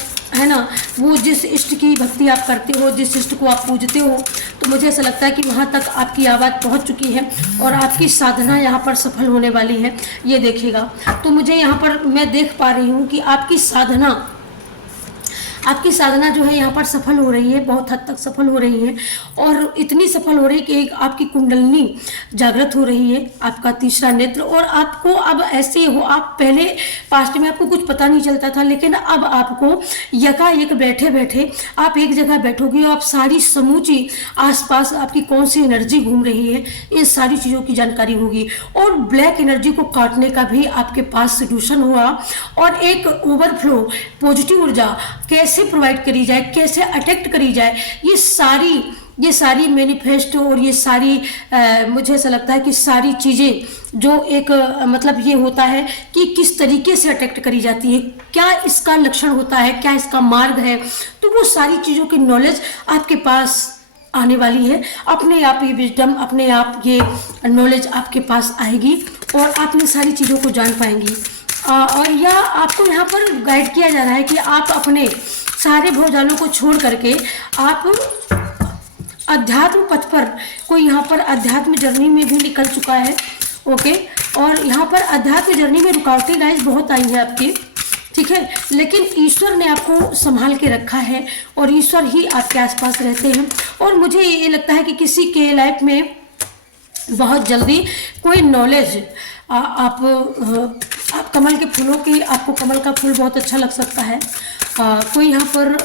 ना। वो जिस इष्ट की भक्ति आप करते हो, जिस इष्ट को आप पूजते हो, तो मुझे ऐसा लगता है कि वहाँ तक आपकी आवाज़ पहुँच चुकी है और आपकी साधना यहाँ पर सफल होने वाली है। ये देखिएगा, तो मुझे यहाँ पर मैं देख पा रही हूँ कि आपकी साधना आपकी साधना जो है यहाँ पर सफल हो रही है, बहुत हद तक सफल हो रही है, और इतनी सफल हो रही है कि एक आपकी कुंडलनी जागृत हो रही है, आपका तीसरा नेत्र। और आपको अब ऐसे हो, आप पहले पास्ट में आपको कुछ पता नहीं चलता था, लेकिन अब आपको यकायक बैठे बैठे आप एक जगह बैठोगे और आप सारी समूची आसपास आपकी कौन सी एनर्जी घूम रही है, इन सारी चीज़ों की जानकारी होगी। और ब्लैक एनर्जी को काटने का भी आपके पास सोल्यूशन हुआ, और एक ओवरफ्लो पॉजिटिव ऊर्जा कैसे प्रोवाइड करी जाए, कैसे अट्रैक्ट करी जाए, ये सारी मैनिफेस्टो और ये सारी मुझे ऐसा लगता है कि सारी चीज़ें जो एक मतलब ये होता है कि किस तरीके से अट्रैक्ट करी जाती है, क्या इसका लक्षण होता है, क्या इसका मार्ग है, तो वो सारी चीज़ों की नॉलेज आपके पास आने वाली है। अपने आप ये विजडम, अपने आप ये नॉलेज आपके पास आएगी और आप इन सारी चीज़ों को जान पाएंगी। और यह आपको यहाँ पर गाइड किया जा रहा है कि आप अपने सारे भवजालों को छोड़ करके आप अध्यात्म पथ पर, कोई यहाँ पर अध्यात्म जर्नी में भी निकल चुका है। ओके, और यहाँ पर अध्यात्म जर्नी में रुकावटें गाइस बहुत आई है आपकी, ठीक है, लेकिन ईश्वर ने आपको संभाल के रखा है और ईश्वर ही आपके आसपास रहते हैं। और मुझे ये लगता है कि किसी के लाइफ में बहुत जल्दी कोई नॉलेज आप कमल के फूलों की, आपको कमल का फूल बहुत अच्छा लग सकता है। कोई यहाँ पर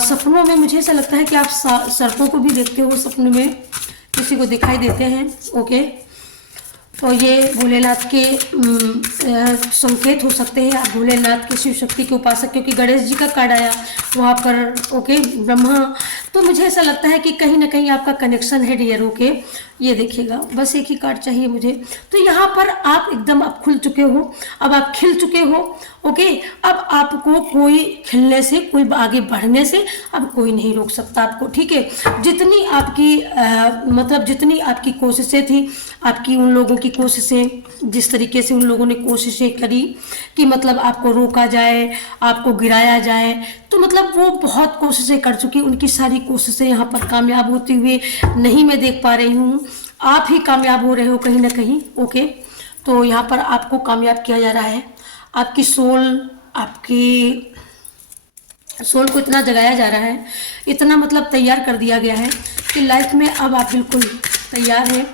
सपनों में मुझे ऐसा लगता है कि आप सर्पों को भी देखते हो, सपनों में किसी को दिखाई देते हैं। ओके, तो ये भोलेनाथ के संकेत हो सकते हैं, आप भोलेनाथ के शिव शक्ति के उपासक, क्योंकि गणेश जी का कार्ड आया वहाँ पर। ओके, ब्रह्मा, तो मुझे ऐसा लगता है कि कहीं ना कहीं आपका कनेक्शन है डियर। ओके, ये देखिएगा, बस एक ही कार्ड चाहिए मुझे। तो यहाँ पर आप एकदम अब खुल चुके हो, अब आप खिल चुके हो। ओके, अब आपको कोई खिलने से, कोई आगे बढ़ने से अब कोई नहीं रोक सकता आपको, ठीक है। जितनी आपकी मतलब जितनी आपकी कोशिशें थी, आपकी उन लोगों की कोशिशें, जिस तरीके से उन लोगों ने कोशिशें करी कि मतलब आपको रोका जाए, आपको गिराया जाए, तो मतलब वो बहुत कोशिशें कर चुकी, उनकी सारी कोशिशें यहाँ पर कामयाब होती हुए नहीं मैं देख पा रही हूँ। आप ही कामयाब हो रहे हो कहीं ना कहीं। ओके, तो यहाँ पर आपको कामयाब किया जा रहा है। आपकी आपकी सोल को इतना जगाया जा रहा है, इतना मतलब तैयार कर दिया गया है कि लाइफ में अब आप बिल्कुल तैयार हैं।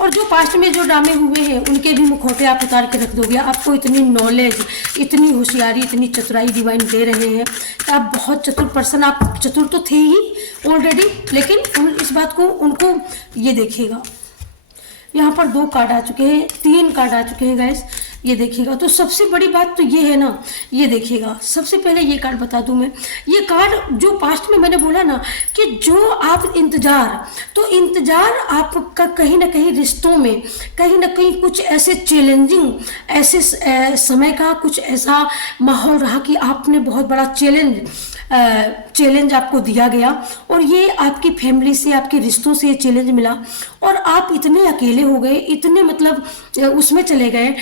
और जो पास्ट में जो ड्रामे हुए हैं उनके भी मुखौटे आप उतार के रख दोगे। आपको इतनी नॉलेज, इतनी होशियारी, इतनी चतुराई डिवाइन दे रहे हैं कि आप बहुत चतुर पर्सन, आप चतुर तो थे ही ऑलरेडी, लेकिन इस बात को उनको ये देखिएगा। यहाँ पर 2 कार्ड आ चुके हैं, 3 कार्ड आ चुके हैं गाइस, ये देखिएगा। तो सबसे बड़ी बात तो ये है ना, ये देखिएगा, सबसे पहले ये कार्ड बता दूं मैं, ये कार्ड जो पास्ट में मैंने बोला ना कि जो आप इंतजार आपका कहीं ना कहीं रिश्तों में, कहीं ना कहीं कुछ ऐसे चैलेंजिंग, ऐसे समय का कुछ ऐसा माहौल रहा कि आपने बहुत बड़ा चैलेंज आपको दिया गया, और ये आपकी फैमिली से, आपके रिश्तों से ये चैलेंज मिला, और आप इतने अकेले हो गए, इतने मतलब उसमें चले गए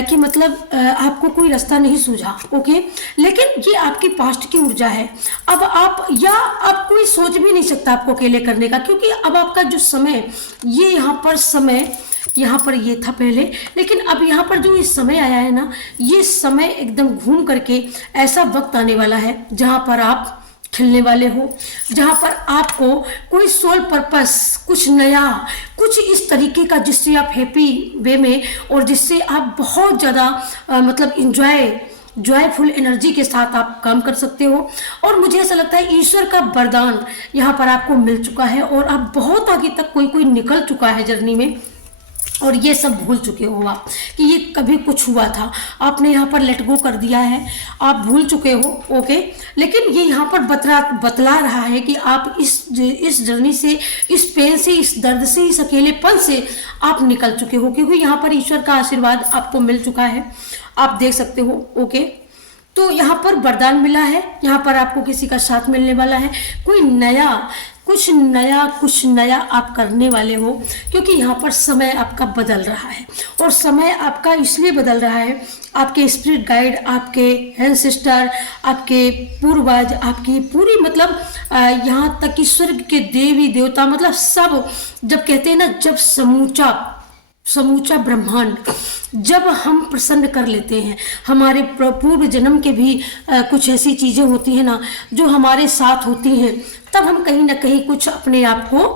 कि मतलब आपको कोई रास्ता नहीं सूझा। ओके, लेकिन ये आपकी पास्ट की ऊर्जा है। अब आप, या अब कोई सोच भी नहीं सकता आपको अकेले करने का, क्योंकि अब आपका जो समय, ये यहाँ पर समय, यहाँ पर ये था पहले, लेकिन अब यहाँ पर जो इस समय आया है ना, ये समय एकदम घूम करके ऐसा वक्त आने वाला है जहाँ पर आप खिलने वाले हो, जहाँ पर आपको कोई सोल पर्पस, कुछ नया, कुछ इस तरीके का जिससे आप हैप्पी वे में, और जिससे आप बहुत ज़्यादा मतलब जॉयफुल एनर्जी के साथ आप काम कर सकते हो। और मुझे ऐसा लगता है ईश्वर का वरदान यहाँ पर आपको मिल चुका है, और आप बहुत आगे तक कोई निकल चुका है जर्नी में, और ये सब भूल चुके हो आप कि ये कभी कुछ हुआ था, आपने यहाँ पर लेट गो कर दिया है, आप भूल चुके हो। ओके, लेकिन ये यहाँ पर बतला रहा है कि आप इस जर्नी से, इस पेन से, इस दर्द से, इस अकेलेपन से आप निकल चुके हो, क्योंकि यहाँ पर ईश्वर का आशीर्वाद आपको मिल चुका है, आप देख सकते हो। ओके, तो यहाँ पर वरदान मिला है, यहाँ पर आपको किसी का साथ मिलने वाला है, कुछ नया आप करने वाले हो, क्योंकि यहाँ पर समय आपका बदल रहा है। और समय आपका इसलिए बदल रहा है, आपके स्पिरिट गाइड, आपके एंसेस्टर, आपके पूर्वज, आपकी पूरी मतलब यहाँ तक कि स्वर्ग के देवी देवता, मतलब सब, जब कहते हैं ना, जब समूचा समूचा ब्रह्मांड जब हम प्रसन्न कर लेते हैं, हमारे पूर्व जन्म के भी कुछ ऐसी चीज़ें होती हैं ना जो हमारे साथ होती हैं, तब हम कहीं ना कहीं कुछ अपने आप को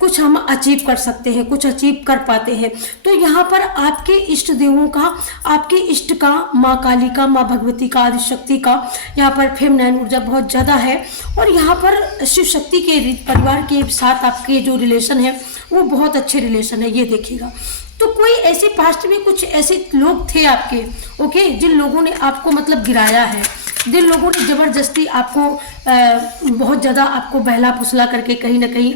कुछ हम अचीव कर सकते हैं, कुछ अचीव कर पाते हैं। तो यहाँ पर आपके इष्ट देवों का, आपके इष्ट का, माँ काली का, माँ भगवती का, आदिशक्ति का यहाँ पर फेमिनाइन ऊर्जा बहुत ज़्यादा है। और यहाँ पर शिव शक्ति के परिवार के साथ आपके जो रिलेशन है वो बहुत अच्छे रिलेशन है, ये देखिएगा। तो कोई ऐसे पास्ट में कुछ ऐसे लोग थे आपके, ओके, जिन लोगों ने आपको मतलब गिराया है, जिन लोगों ने ज़बरदस्ती आपको बहुत ज़्यादा आपको बहला फुसला करके कहीं ना कहीं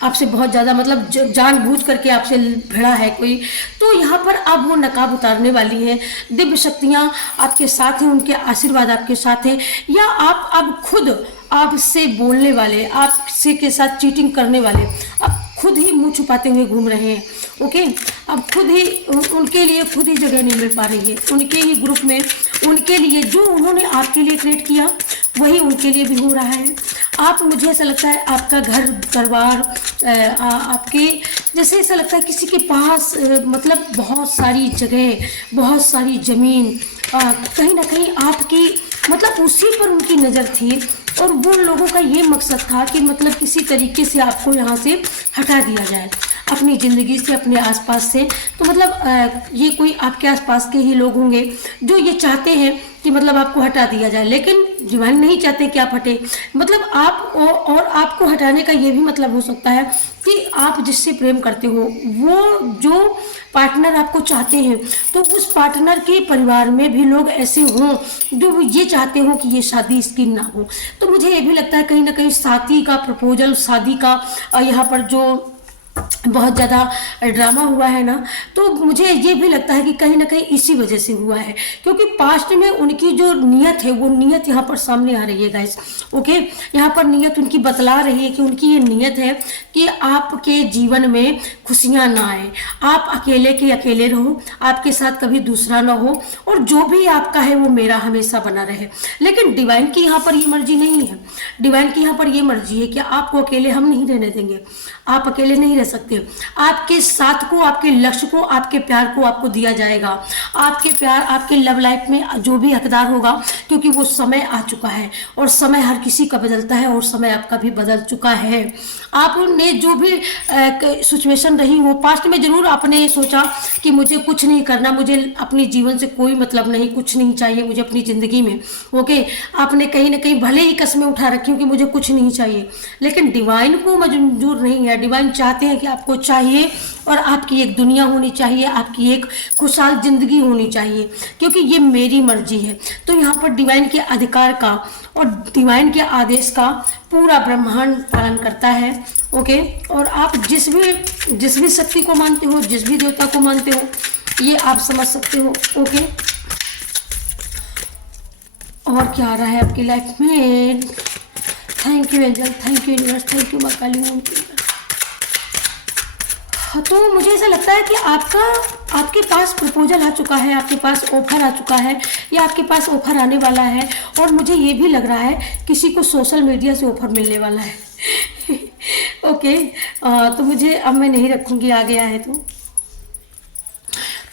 आपसे बहुत ज़्यादा मतलब जानबूझ करके आपसे भिड़ा है कोई। तो यहाँ पर अब वो नकाब उतारने वाली है, दिव्य शक्तियाँ आपके साथ हैं, उनके आशीर्वाद आपके साथ हैं, या आप अब खुद आपसे बोलने वाले, आपसे के साथ चीटिंग करने वाले अब खुद ही मुंह छुपाते हुए घूम रहे हैं, ओके। अब खुद ही उनके लिए खुद ही जगह नहीं मिल पा रही है, उनके ही ग्रुप में, उनके लिए जो उन्होंने आपके लिए क्रिएट किया वही उनके लिए भी हो रहा है। आप, मुझे ऐसा लगता है आपका घर परिवार आपके जैसे ऐसा लगता है किसी के पास मतलब बहुत सारी जगह, बहुत सारी ज़मीन, कहीं ना कहीं आपकी मतलब उसी पर उनकी नज़र थी। और वो लोगों का ये मकसद था कि मतलब किसी तरीके से आपको यहाँ से हटा दिया जाए अपनी ज़िंदगी से, अपने आसपास से। तो मतलब ये कोई आपके आसपास के ही लोग होंगे जो ये चाहते हैं कि मतलब आपको हटा दिया जाए, लेकिन डिवाइन नहीं चाहते कि आप हटे। मतलब आप और आपको हटाने का ये भी मतलब हो सकता है कि आप जिससे प्रेम करते हो, वो जो पार्टनर आपको चाहते हैं, तो उस पार्टनर के परिवार में भी लोग ऐसे हों जो ये चाहते हो कि ये शादी इसकी ना हो। तो मुझे ये भी लगता है कहीं ना कहीं शादी का प्रपोजल, शादी का यहाँ पर जो बहुत ज़्यादा ड्रामा हुआ है ना, तो मुझे ये भी लगता है कि कहीं ना कहीं इसी वजह से हुआ है, क्योंकि पास्ट में उनकी जो नीयत है वो नीयत यहाँ पर सामने आ रही है गाइस, ओके। यहाँ पर नीयत उनकी बतला रही है कि उनकी ये नीयत है कि आपके जीवन में खुशियाँ ना आए, आप अकेले के अकेले रहो, आपके साथ कभी दूसरा ना हो, और जो भी आपका है वो मेरा हमेशा बना रहे। लेकिन डिवाइन की यहाँ पर ये मर्जी नहीं है, डिवाइन की यहाँ पर ये मर्जी है कि आपको अकेले हम नहीं रहने देंगे, आप अकेले नहीं रह सकते। आपके साथ को, आपके लक्ष्य को, आपके प्यार को आपको दिया जाएगा। आपके प्यार, आपके लव लाइफ में जो भी हकदार होगा, क्योंकि वो समय आ चुका है और समय हर किसी का बदलता है और समय आपका भी बदल चुका है। आपने जो भी सिचुएशन रही हो पास्ट में, जरूर आपने सोचा कि मुझे कुछ नहीं करना, मुझे अपने जीवन से कोई मतलब नहीं, कुछ नहीं चाहिए मुझे अपनी ज़िंदगी में, ओके। आपने कहीं ना कहीं भले ही कस्में उठा रखी हो कि मुझे कुछ नहीं चाहिए, लेकिन डिवाइन को मंजूर नहीं है। डिवाइन चाहते हैं कि आपको चाहिए और आपकी एक दुनिया होनी चाहिए, आपकी एक खुशहाल जिंदगी होनी चाहिए, क्योंकि ये मेरी मर्जी है। तो यहाँ पर डिवाइन के अधिकार का और डिवाइन के आदेश का पूरा ब्रह्मांड पालन करता है, ओके। और आप जिस भी शक्ति को मानते हो, जिस भी देवता को मानते हो, ये आप समझ सकते हो, ओके। और क्या आ रहा है आपकी लाइफ में? Thank you angel, thank you universe, thank you माँ काली। तो मुझे ऐसा लगता है कि आपके पास प्रपोजल आ चुका है, आपके पास ऑफर आ चुका है, या आपके पास ऑफर आने वाला है। और मुझे ये भी लग रहा है किसी को सोशल मीडिया से ऑफर मिलने वाला है ओके। तो मुझे अब मैं नहीं रखूँगी, आ गया है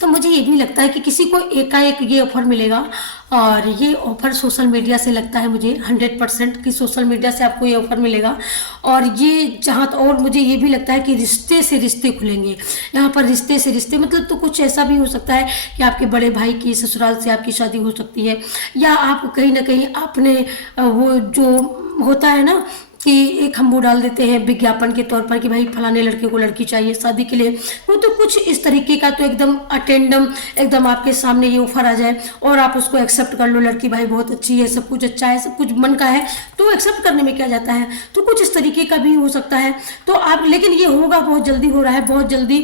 तो मुझे ये भी लगता है कि किसी को एकाएक ये ऑफर मिलेगा, और ये ऑफर सोशल मीडिया से लगता है मुझे 100% कि सोशल मीडिया से आपको ये ऑफर मिलेगा। और ये जहाँ और मुझे ये भी लगता है कि रिश्ते से रिश्ते खुलेंगे यहाँ पर, रिश्ते से रिश्ते मतलब तो कुछ ऐसा भी हो सकता है कि आपके बड़े भाई की ससुराल से आपकी शादी हो सकती है, या आप कहीं ना कहीं आपने वो जो होता है ना कि एक हम वो डाल देते हैं विज्ञापन के तौर पर कि भाई फलाने लड़के को लड़की चाहिए शादी के लिए, वो तो कुछ इस तरीके का, तो एकदम अटेंडम एकदम आपके सामने ये ऑफर आ जाए और आप उसको एक्सेप्ट कर लो, लड़की भाई बहुत अच्छी है, सब कुछ अच्छा है, सब कुछ मन का है, तो एक्सेप्ट करने में क्या जाता है। तो कुछ इस तरीके का भी हो सकता है। तो आप, लेकिन ये होगा, बहुत जल्दी हो रहा है, बहुत जल्दी,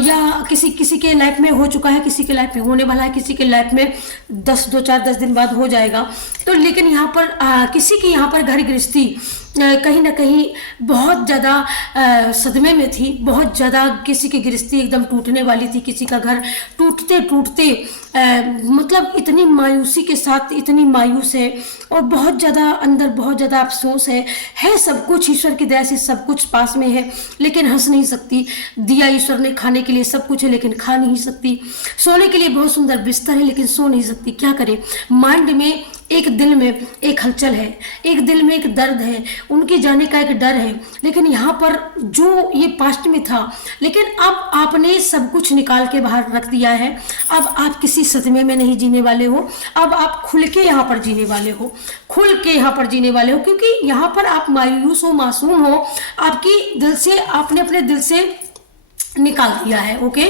या किसी के लाइफ में हो चुका है, किसी के लाइफ में होने वाला है, किसी के लाइफ में 10 दिन बाद हो जाएगा। तो लेकिन यहाँ पर किसी की यहाँ पर घर गृहस्थी कहीं ना कहीं बहुत ज़्यादा सदमे में थी, बहुत ज़्यादा किसी की गृहस्थी एकदम टूटने वाली थी, किसी का घर टूटते टूटते मतलब इतनी मायूसी के साथ, इतनी मायूस है और बहुत ज़्यादा अंदर बहुत ज़्यादा अफसोस है सब कुछ ईश्वर की दया से सब कुछ पास में है, लेकिन हंस नहीं सकती। दिया ईश्वर ने, खाने के लिए सब कुछ है लेकिन खा नहीं सकती। सोने के लिए बहुत सुंदर बिस्तर है लेकिन सो नहीं सकती। क्या करे, माइंड में एक, दिल में एक हलचल है, एक दिल में एक दर्द है, उनके जाने का एक डर है। लेकिन यहाँ पर जो ये पास्ट में था, लेकिन अब आपने सब कुछ निकाल के बाहर रख दिया है। अब आप किसी सदमे में नहीं जीने वाले हो, अब आप खुल के यहाँ पर जीने वाले हो, खुल के यहाँ पर जीने वाले हो, क्योंकि यहाँ पर आप मायूस हो, मासूम हो, आपकी दिल से, आपने अपने दिल से निकाल दिया है। ओके,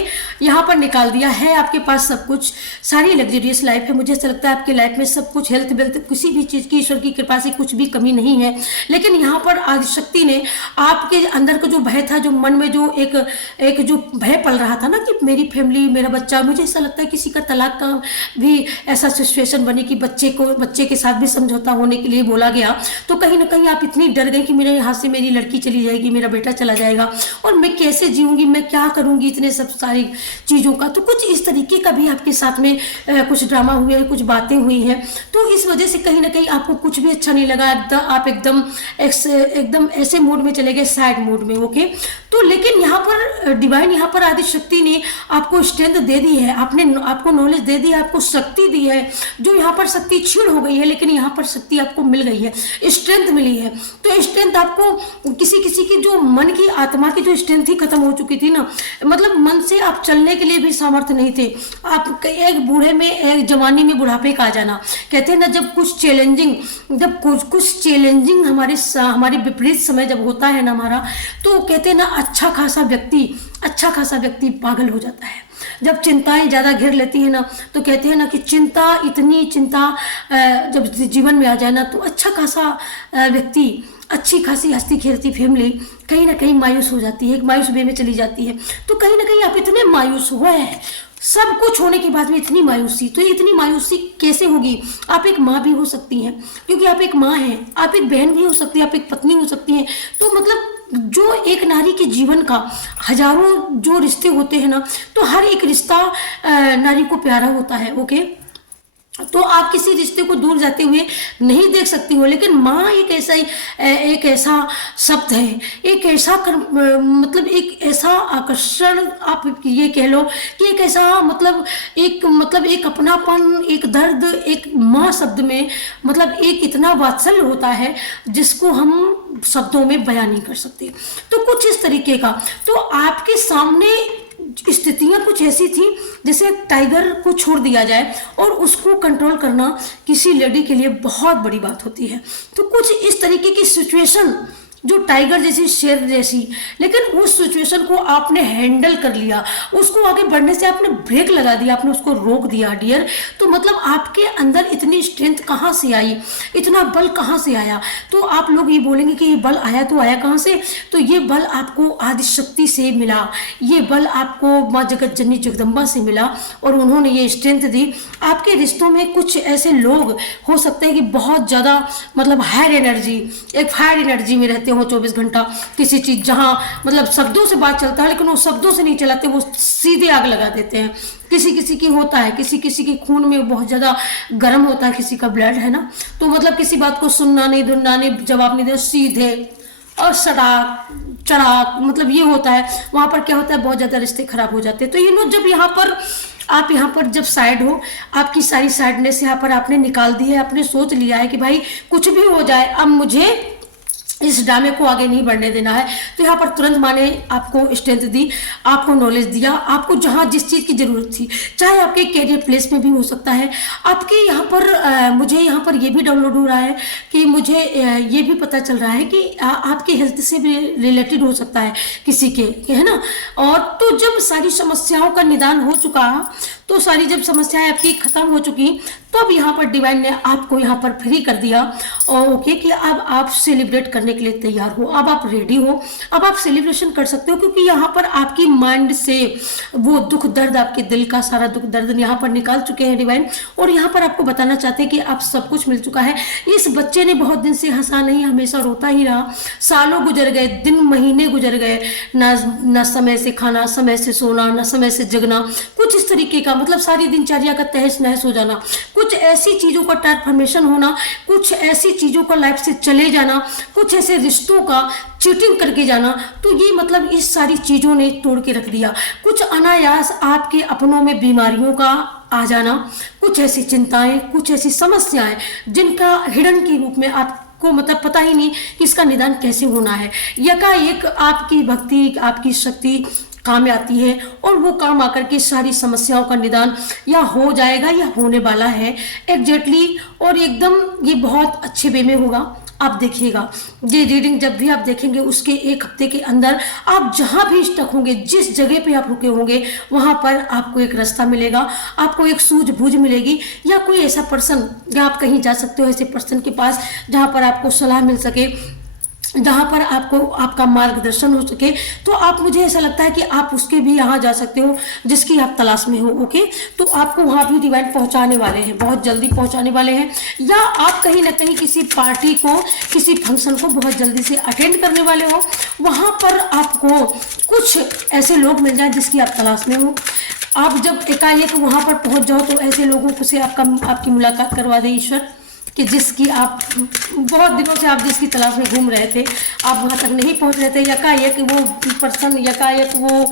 यहाँ पर निकाल दिया है, आपके पास सब कुछ, सारी लग्जरियस लाइफ है। मुझे ऐसा लगता है आपके लाइफ में सब कुछ, हेल्थ वेल्थ, किसी भी चीज़ की ईश्वर की कृपा से कुछ भी कमी नहीं है। लेकिन यहाँ पर आदिशक्ति ने आपके अंदर का जो भय था, जो मन में जो एक जो भय पल रहा था ना कि मेरी फैमिली, मेरा बच्चा, मुझे ऐसा लगता है किसी का तलाक का भी ऐसा सिचुएशन बने कि बच्चे के साथ भी समझौता होने के लिए बोला गया, तो कहीं ना कहीं आप इतनी डर गई कि मेरे यहाँ से मेरी लड़की चली जाएगी, मेरा बेटा चला जाएगा और मैं कैसे जीऊँगी, मैं क्या करूंगी, इतने सब सारी चीज़ों का। तो कुछ इस तरीके का भी आपके साथ में कुछ ड्रामा हुए हैं, कुछ बातें हुई हैं, तो इस वजह से कहीं ना कहीं आपको कुछ भी अच्छा नहीं लगा। आप एकदम ऐसे मूड में चले गए, सैड मूड में। ओके, तो लेकिन यहाँ पर डिवाइन, यहाँ पर आदिशक्ति ने आपको स्ट्रेंथ दे दी है, आपको नॉलेज दे दी है, आपको शक्ति दी है। जो यहाँ पर शक्ति छीड़ हो गई है, लेकिन यहाँ पर शक्ति आपको मिल गई है, स्ट्रेंथ मिली है। तो स्ट्रेंथ आपको, किसी की जो मन की, आत्मा की जो स्ट्रेंथ ही खत्म हो चुकी थी ना, मतलब मन से आप चलने के लिए भी सामर्थ्य नहीं थे। आप एक बूढ़े में, एक जवानी में बुढ़ापे का आ जाना, कहते हैं ना, जब कुछ चैलेंजिंग हमारे विपरीत समय जब होता है ना हमारा, तो कहते हैं ना अच्छा खासा व्यक्ति पागल हो जाता है। जब चिंताएं ज़्यादा घेर लेती है ना, तो कहते हैं ना कि इतनी चिंता जब जीवन में आ जाए ना, तो अच्छा खासा व्यक्ति, अच्छी खासी हंसती खेलती फैमिली कहीं ना कहीं मायूस हो जाती है, एक मायूस वे में चली जाती है। तो कहीं ना कहीं आप इतने मायूस हुए हैं, सब कुछ होने के बाद में इतनी मायूसी, तो इतनी मायूसी कैसे होगी? आप एक माँ भी हो सकती हैं, क्योंकि आप एक माँ हैं, आप एक बहन भी हो सकती हैं, आप एक पत्नी हो सकती हैं। तो मतलब जो एक नारी के जीवन का हजारों जो रिश्ते होते हैं ना, तो हर एक रिश्ता नारी को प्यारा होता है। ओके, तो आप किसी रिश्ते को दूर जाते हुए नहीं देख सकती हो, लेकिन माँ एक ऐसा शब्द है, एक ऐसा मतलब एक ऐसा आकर्षण, आप ये कह लो कि एक ऐसा मतलब एक अपनापन, एक दर्द, एक माँ शब्द में मतलब एक इतना वात्सल्य होता है जिसको हम शब्दों में बयान नहीं कर सकते। तो कुछ इस तरीके का, तो आपके सामने स्थितियां कुछ ऐसी थी जैसे टाइगर को छोड़ दिया जाए और उसको कंट्रोल करना किसी लेडी के लिए बहुत बड़ी बात होती है। तो कुछ इस तरीके की सिचुएशन, जो टाइगर जैसी, शेर जैसी, लेकिन उस सिचुएशन को आपने हैंडल कर लिया, उसको आगे बढ़ने से आपने ब्रेक लगा दिया, आपने उसको रोक दिया डियर। तो मतलब आपके अंदर इतनी स्ट्रेंथ कहाँ से आई, इतना बल कहाँ से आया? तो आप लोग ये बोलेंगे कि ये बल आया तो आया कहाँ से? तो ये बल आपको आदिशक्ति से मिला, ये बल आपको माँ जगत जननी जगदम्बा से मिला और उन्होंने ये स्ट्रेंथ दी। आपके रिश्तों में कुछ ऐसे लोग हो सकते हैं कि बहुत ज़्यादा मतलब हायर एनर्जी, एक फायर एनर्जी में रहते हो 24 घंटा, किसी चीज़ जहाँ मतलब शब्दों से बात चलता है लेकिन वो शब्दों से नहीं चलाते, वो सीधे आग लगा देते हैं। किसी की होता है, किसी के खून में बहुत ज़्यादा गर्म होता है, किसी का ब्लड है ना, तो मतलब किसी बात को सुनना नहीं, दुनना नहीं, जवाब नहीं देना, सीधे और सड़ाक चढ़ाक, मतलब ये होता है। वहाँ पर क्या होता है, बहुत ज़्यादा रिश्ते खराब हो जाते हैं। तो ये नो, जब आप यहाँ पर जब साइड हो, आपकी सारी साइडनेस यहाँ पर आपने निकाल दी है, आपने सोच लिया है कि भाई कुछ भी हो जाए, अब मुझे इस ड्रामे को आगे नहीं बढ़ने देना है। तो यहाँ पर तुरंत माँ ने आपको स्ट्रेंथ दी, आपको नॉलेज दिया, आपको जहाँ जिस चीज़ की ज़रूरत थी, चाहे आपके कैरियर प्लेस में भी हो सकता है। आपके यहाँ पर मुझे यहाँ पर ये भी डाउनलोड हो रहा है कि मुझे ये भी पता चल रहा है कि आपकी हेल्थ से भी रिलेटेड हो सकता है किसी के, है ना। और तो जब सारी समस्याओं का निदान हो चुका, तो सारी जब समस्याएं आपकी खत्म हो चुकी तो अब यहाँ पर डिवाइन ने आपको यहाँ पर फ्री कर दिया और ओके कि अब आप सेलिब्रेट करने के लिए तैयार हो, अब आप रेडी हो, अब आप सेलिब्रेशन कर सकते हो, क्योंकि यहाँ पर आपकी माइंड से वो दुख दर्द, आपके दिल का सारा दुख दर्द यहाँ पर निकाल चुके हैं डिवाइन। और यहाँ पर आपको बताना चाहते हैं कि आप सब कुछ मिल चुका है। इस बच्चे ने बहुत दिन से हंसा नहीं, हमेशा रोता ही रहा, सालों गुजर गए, दिन महीने गुजर गए, ना समय से खाना, समय से सोना, ना समय से जगना, कुछ इस तरीके का, मतलब सारी दिनचर्या का तहस नहस हो जाना, कुछ ऐसी चीजों का ट्रांसफॉर्मेशन होना, कुछ ऐसी चीजों का लाइफ से चले जाना, कुछ ऐसे रिश्तों का चीटिंग करके जाना। तो ये मतलब इस सारी चीजों ने तोड़ के रख दिया। कुछ अनायास आपके अपनों में बीमारियों का आ जाना, कुछ ऐसी चिंताएं, कुछ ऐसी समस्याएं जिनका हिडन के रूप में आपको मतलब पता ही नहीं कि इसका निदान कैसे होना है। यकाएक आपकी भक्ति, आपकी शक्ति काम में आती है और वो काम आकर के सारी समस्याओं का निदान या हो जाएगा या होने वाला है एग्जैक्टली, और एकदम ये बहुत अच्छे वे में होगा। आप देखिएगा, ये रीडिंग जब भी आप देखेंगे उसके एक हफ्ते के अंदर आप जहां भी स्टक होंगे, जिस जगह पे आप रुके होंगे, वहां पर आपको एक रास्ता मिलेगा, आपको एक सूझबूझ मिलेगी, या कोई ऐसा पर्सन, या आप कहीं जा सकते हो ऐसे पर्सन के पास जहां पर आपको सलाह मिल सके, जहाँ पर आपको आपका मार्गदर्शन हो सके। तो आप, मुझे ऐसा लगता है कि आप उसके भी यहाँ जा सकते हो जिसकी आप तलाश में हो। ओके, तो आपको वहाँ भी डिवाइन पहुँचाने वाले हैं, बहुत जल्दी पहुँचाने वाले हैं, या आप कहीं ना कहीं किसी पार्टी को, किसी फंक्शन को बहुत जल्दी से अटेंड करने वाले हो, वहाँ पर आपको कुछ ऐसे लोग मिल जाए जिसकी आप तलाश में हो। आप जब एकाएक वहाँ पर पहुँच जाओ तो ऐसे लोगों से आपकी मुलाकात करवा दे ईश्वर कि जिसकी आप बहुत दिनों से आप जिसकी तलाश में घूम रहे थे, आप वहाँ तक नहीं पहुँच रहे थे, यकाएक वो पर्सन, यकाएक वो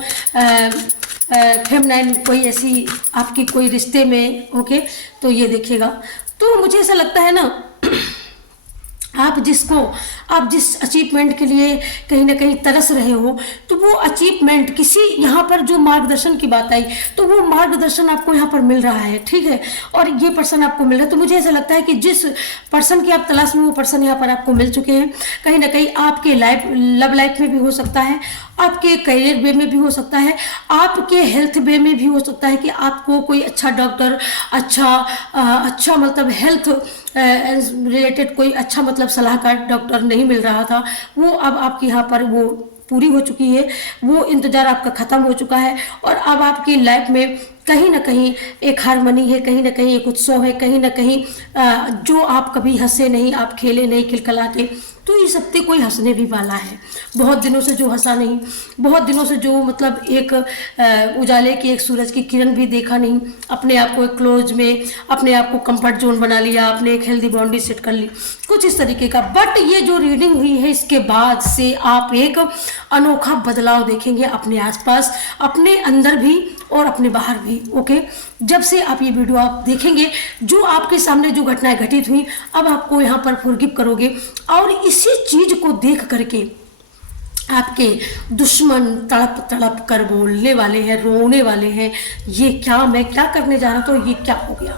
फेमनाइन कोई ऐसी आपकी कोई रिश्ते में, ओके, तो ये देखिएगा। तो मुझे ऐसा लगता है ना, आप जिस अचीवमेंट के लिए कहीं ना कहीं तरस रहे हो, तो वो अचीवमेंट किसी, यहाँ पर जो मार्गदर्शन की बात आई, तो वो मार्गदर्शन आपको यहाँ पर मिल रहा है, ठीक है, और ये पर्सन आपको मिल रहा है। तो मुझे ऐसा लगता है कि जिस पर्सन की आप तलाश में, वो पर्सन यहाँ पर आपको मिल चुके हैं। कहीं ना कहीं आपके लव लाइफ में भी हो सकता है, आपके करियर वे में भी हो सकता है, आपके हेल्थ वे में भी हो सकता है कि आपको कोई अच्छा डॉक्टर, अच्छा मतलब हेल्थ रिलेटेड कोई अच्छा मतलब सलाहकार डॉक्टर नहीं मिल रहा था, वो अब आपके यहाँ पर वो पूरी हो चुकी है, वो इंतजार आपका ख़त्म हो चुका है, और अब आपकी लाइफ में कहीं ना कहीं एक हारमोनी है, कहीं ना कहीं एक उत्सव है, कहीं ना कहीं जो आप कभी हंसे नहीं, आप खेले नहीं, खिलखिलाते, तो इस हफ्ते कोई हंसने भी वाला है। बहुत दिनों से जो हंसा नहीं, बहुत दिनों से जो मतलब एक उजाले की, एक सूरज की किरण भी देखा नहीं, अपने आप को एक क्लोज में, अपने आप को कंफर्ट जोन बना लिया, अपने एक हेल्दी बाउंड्री सेट कर ली, कुछ इस तरीके का। बट ये जो रीडिंग हुई है, इसके बाद से आप एक अनोखा बदलाव देखेंगे अपने आसपास, अपने अंदर भी और अपने बाहर भी। ओके, जब से आप ये वीडियो आप देखेंगे, जो आपके सामने जो घटनाएं घटित हुई, अब आपको यहाँ पर फॉरगिव करोगे, और इसी चीज को देख करके आपके दुश्मन तड़प तड़प कर बोलने वाले हैं, रोने वाले हैं, ये क्या, मैं क्या करने जा रहा था, तो ये क्या हो गया।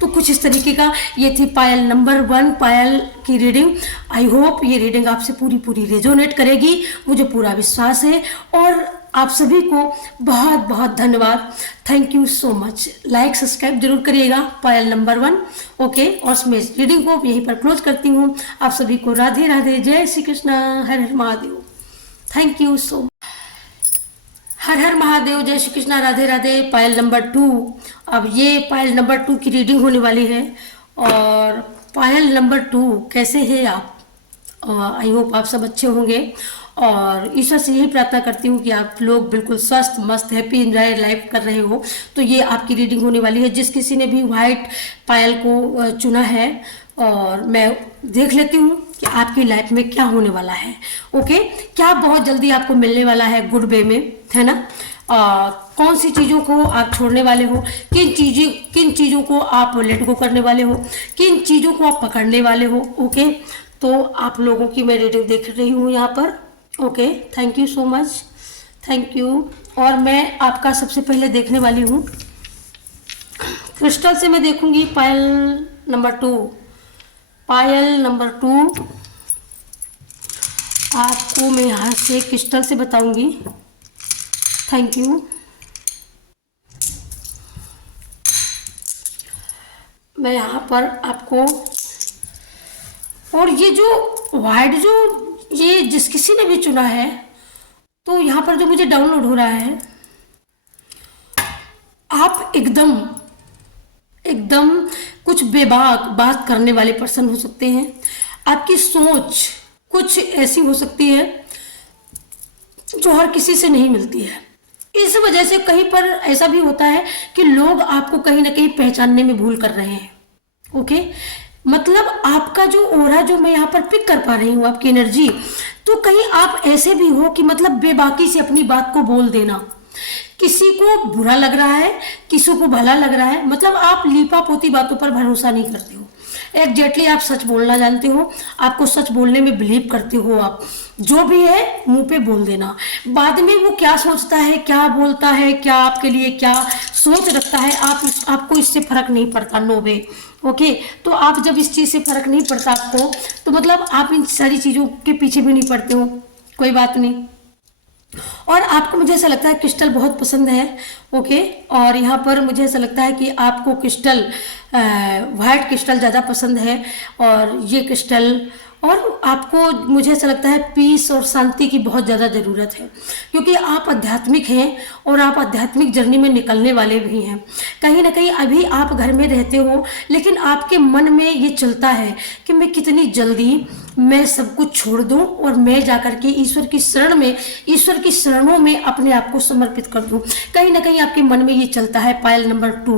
तो कुछ इस तरीके का ये थी पायल नंबर 1, पायल की रीडिंग। आई होप ये रीडिंग आपसे पूरी रेजोनेट करेगी, मुझे पूरा विश्वास है। और आप सभी को बहुत बहुत धन्यवाद, thank you so much. Like subscribe जरूर करिएगा, पायल नंबर 1। ओके, और मैं इस रीडिंग को यहीं पर क्लोज करती हूँ। आप सभी को राधे राधे, जय श्री कृष्ण, हर हर Mahadev, thank you so much. हर हर महादेव, जय श्री कृष्णा, राधे राधे। पायल नंबर 2, अब ये पायल नंबर 2 की रीडिंग होने वाली है। और पायल नंबर 2, कैसे हैं आप? आई होप आप सब अच्छे होंगे, और ईश्वर से यही प्रार्थना करती हूँ कि आप लोग बिल्कुल स्वस्थ मस्त हैप्पी एंजॉय लाइफ कर रहे हो। तो ये आपकी रीडिंग होने वाली है। जिस किसी ने भी वाइट पायल को चुना है, और मैं देख लेती हूँ कि आपकी लाइफ में क्या होने वाला है। ओके, क्या बहुत जल्दी आपको मिलने वाला है गुड वे में, है ना। कौन सी चीज़ों को आप छोड़ने वाले हो, किन चीज़ों को आप लेट गो करने वाले हो, किन चीज़ों को आप पकड़ने वाले हो। ओके, तो आप लोगों की मैं रीडिंग देख रही हूँ यहाँ पर। Okay, thank you so much, thank you. और मैं आपका सबसे पहले देखने वाली हूँ क्रिस्टल से। मैं देखूंगी पायल नंबर 2, पायल नंबर 2 आपको मैं यहाँ से क्रिस्टल से बताऊंगी। Thank you. मैं यहाँ पर आपको, और ये जो वाइट जो ये जिस किसी ने भी चुना है, तो यहाँ पर जो मुझे डाउनलोड हो रहा है, आप एकदम एकदम कुछ बेबाक बात करने वाले पर्सन हो सकते हैं। आपकी सोच कुछ ऐसी हो सकती है जो हर किसी से नहीं मिलती है। इस वजह से कहीं पर ऐसा भी होता है कि लोग आपको कहीं ना कहीं पहचानने में भूल कर रहे हैं। ओके, मतलब आपका जो ओरा जो मैं यहाँ पर पिक कर पा रही हूँ, आपकी एनर्जी, तो कहीं आप ऐसे भी हो कि मतलब बेबाकी से अपनी बात को बोल देना, किसी को बुरा लग रहा है, किसी को भला लग रहा है, मतलब आप लीपा पोती बातों पर भरोसा नहीं करते हो। एग्जैक्टली आप सच बोलना जानते हो, आपको सच बोलने में बिलीव करते हो। आप जो भी है मुंह पे बोल देना, बाद में वो क्या सोचता है, क्या बोलता है, क्या आपके लिए क्या सोच रखता है, आपको इससे फर्क नहीं पड़ता। नो वे। ओके, तो आप जब इस चीज़ से फर्क नहीं पड़ता आपको, तो मतलब आप इन सारी चीज़ों के पीछे भी नहीं पड़ते हो, कोई बात नहीं। और आपको, मुझे ऐसा लगता है क्रिस्टल बहुत पसंद है। ओके, और यहाँ पर मुझे ऐसा लगता है कि आपको क्रिस्टल वाइट क्रिस्टल ज़्यादा पसंद है, और ये क्रिस्टल, और आपको मुझे ऐसा लगता है पीस और शांति की बहुत ज़्यादा ज़रूरत है, क्योंकि आप आध्यात्मिक हैं और आप आध्यात्मिक जर्नी में निकलने वाले भी हैं। कहीं ना कहीं अभी आप घर में रहते हो, लेकिन आपके मन में ये चलता है कि मैं कितनी जल्दी मैं सब कुछ छोड़ दूं और मैं जाकर के ईश्वर की शरण में, ईश्वर की शरणों में अपने आप को समर्पित कर दूं। कहीं ना कहीं आपके मन में ये चलता है। पायल नंबर 2।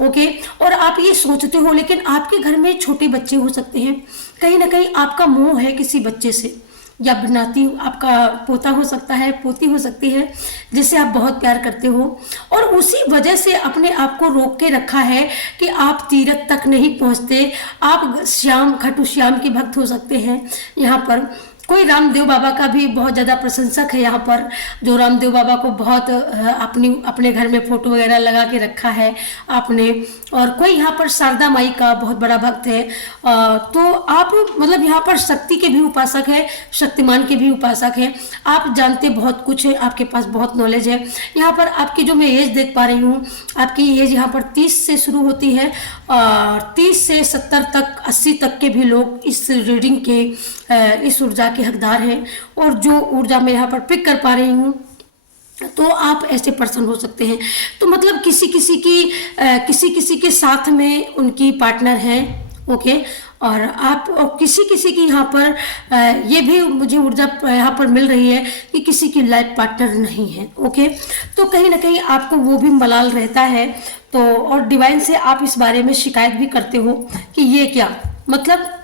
ओके, और आप ये सोचते हो, लेकिन आपके घर में छोटे बच्चे हो सकते हैं, कहीं ना कहीं आपका मोह है किसी बच्चे से, या बनाती, आपका पोता हो सकता है, पोती हो सकती है, जिसे आप बहुत प्यार करते हो, और उसी वजह से अपने आप को रोक के रखा है कि आप तीरथ तक नहीं पहुंचते। आप श्याम, खाटू श्याम के भक्त हो सकते हैं। यहाँ पर कोई रामदेव बाबा का भी बहुत ज़्यादा प्रशंसक है यहाँ पर, जो रामदेव बाबा को बहुत अपने घर में फोटो वगैरह लगा के रखा है आपने। और कोई यहाँ पर शारदा माई का बहुत बड़ा भक्त है। तो आप मतलब यहाँ पर शक्ति के भी उपासक है, शक्तिमान के भी उपासक है। आप जानते बहुत कुछ है, आपके पास बहुत नॉलेज है। यहाँ पर आपकी जो मैं एज देख पा रही हूँ, आपकी एज यहाँ पर 30 से शुरू होती है, और 30 से 70 तक, 80 तक के भी लोग इस रीडिंग के, इस ऊर्जा के हकदार हैं। और जो ऊर्जा मैं यहाँ पर पिक कर पा रही हूँ, तो आप ऐसे पर्सन हो सकते हैं। तो मतलब किसी किसी के साथ में उनकी पार्टनर है। ओके, और आप, और किसी की यहाँ पर ये भी मुझे ऊर्जा यहाँ पर मिल रही है कि किसी की लाइफ पार्टनर नहीं है। ओके, तो कहीं ना कहीं आपको वो भी मलाल रहता है। तो और डिवाइन से आप इस बारे में शिकायत भी करते हो कि ये क्या मतलब,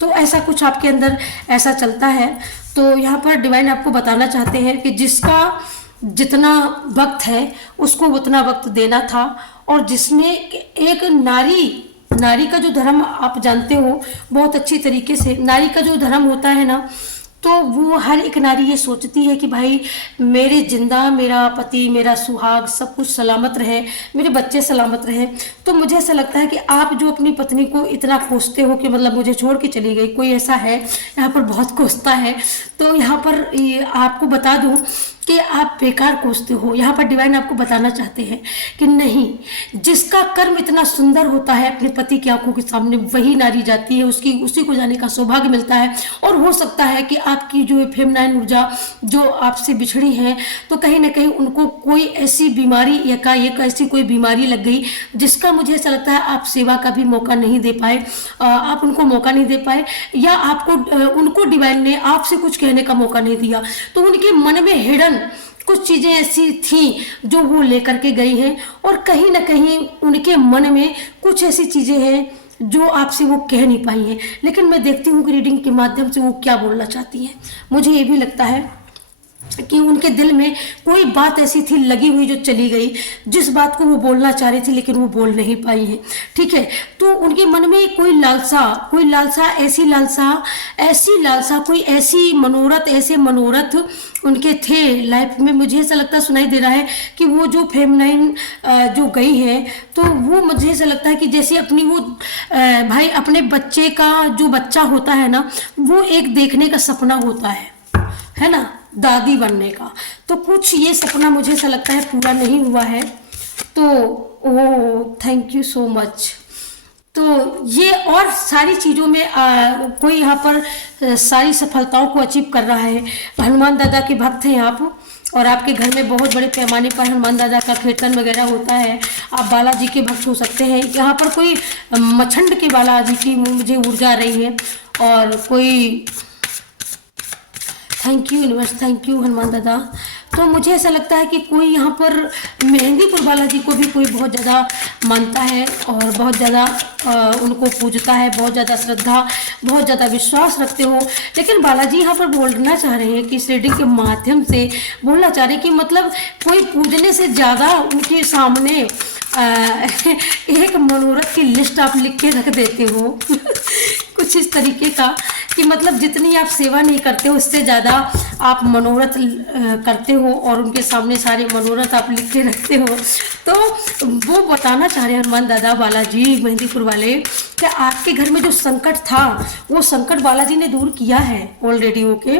तो ऐसा कुछ आपके अंदर ऐसा चलता है। तो यहाँ पर डिवाइन आपको बताना चाहते हैं कि जिसका जितना वक्त है उसको उतना वक्त देना था, और जिसने एक नारी का जो धर्म आप जानते हो बहुत अच्छी तरीके से, नारी का जो धर्म होता है ना, तो वो हर एक नारी ये सोचती है कि भाई मेरे जिंदा, मेरा पति, मेरा सुहाग सब कुछ सलामत रहे, मेरे बच्चे सलामत रहे। तो मुझे ऐसा लगता है कि आप जो अपनी पत्नी को इतना कोसते हो कि मतलब मुझे छोड़ के चली गई, कोई ऐसा है यहाँ पर बहुत कोसता है। तो यहाँ पर आपको बता दूं कि आप बेकार कोसते हो। यहाँ पर डिवाइन आपको बताना चाहते हैं कि नहीं, जिसका कर्म इतना सुंदर होता है अपने पति की आंखों के सामने, वही नारी जाती है, उसी को जाने का सौभाग्य मिलता है। और हो सकता है कि आपकी जो फेमिनाइन ऊर्जा जो आपसे बिछड़ी है, तो कहीं ना कहीं उनको कोई ऐसी बीमारी, एकाएक ऐसी कोई बीमारी लग गई जिसका मुझे ऐसा लगता है आप सेवा का भी मौका नहीं दे पाए, आप उनको मौका नहीं दे पाए, या आपको उनको डिवाइन ने आपसे कुछ कहने का मौका नहीं दिया। तो उनके मन में हिडन कुछ चीज़ें ऐसी थी जो वो लेकर के गई हैं, और कहीं ना कहीं उनके मन में कुछ ऐसी चीज़ें हैं जो आपसे वो कह नहीं पाई हैं। लेकिन मैं देखती हूँ कि रीडिंग के माध्यम से वो क्या बोलना चाहती हैं। मुझे ये भी लगता है कि उनके दिल में कोई बात ऐसी थी लगी हुई जो चली गई, जिस बात को वो बोलना चाह रही थी लेकिन वो बोल नहीं पाई है। ठीक है, तो उनके मन में कोई लालसा, ऐसी लालसा, कोई ऐसी मनोरथ, ऐसे मनोरथ उनके थे लाइफ में। मुझे ऐसा लगता सुनाई दे रहा है कि वो जो फेमिनाइन जो गई है, तो वो मुझे ऐसा लगता है कि जैसे अपनी वो भाई अपने बच्चे का जो बच्चा होता है ना, वो एक देखने का सपना होता है ना, दादी बनने का। तो कुछ ये सपना मुझे ऐसा लगता है पूरा नहीं हुआ है। तो ओ थैंक यू सो मच। तो ये और सारी चीज़ों में कोई यहाँ पर सारी सफलताओं को अचीव कर रहा है। हनुमान दादा के भक्त हैं आप, और आपके घर में बहुत बड़े पैमाने पर हनुमान दादा का कीर्तन वगैरह होता है। आप बालाजी के भक्त हो सकते हैं। यहाँ पर कोई मछंड के बालाजी की मुझे ऊर्जा आ रही है, और कोई thank you universe, thank you Hanuman दादा। तो मुझे ऐसा लगता है कि कोई यहाँ पर मेहंदीपुर बालाजी को भी कोई बहुत ज़्यादा मानता है और बहुत ज़्यादा उनको पूजता है, बहुत ज़्यादा श्रद्धा, बहुत ज़्यादा विश्वास रखते हो। लेकिन बालाजी यहाँ पर बोलना चाह रहे हैं कि इस रीडिंग के माध्यम से बोलना चाह रहे हैं कि मतलब कोई पूजने से ज़्यादा उनके सामने एक मनोरथ की लिस्ट आप लिख के रख देते हो कुछ इस तरीके का कि मतलब जितनी आप सेवा नहीं करते हो उससे ज़्यादा आप मनोरथ करते हो, और उनके सामने सारे मनोरथ आप लिख के रखते हो। तो वो बताना चाह रहे हैं हनुमान दादा बालाजी मेहंदीपुर वाले कि आपके घर में जो संकट था वो संकट बालाजी ने दूर किया है ऑलरेडी। ओके,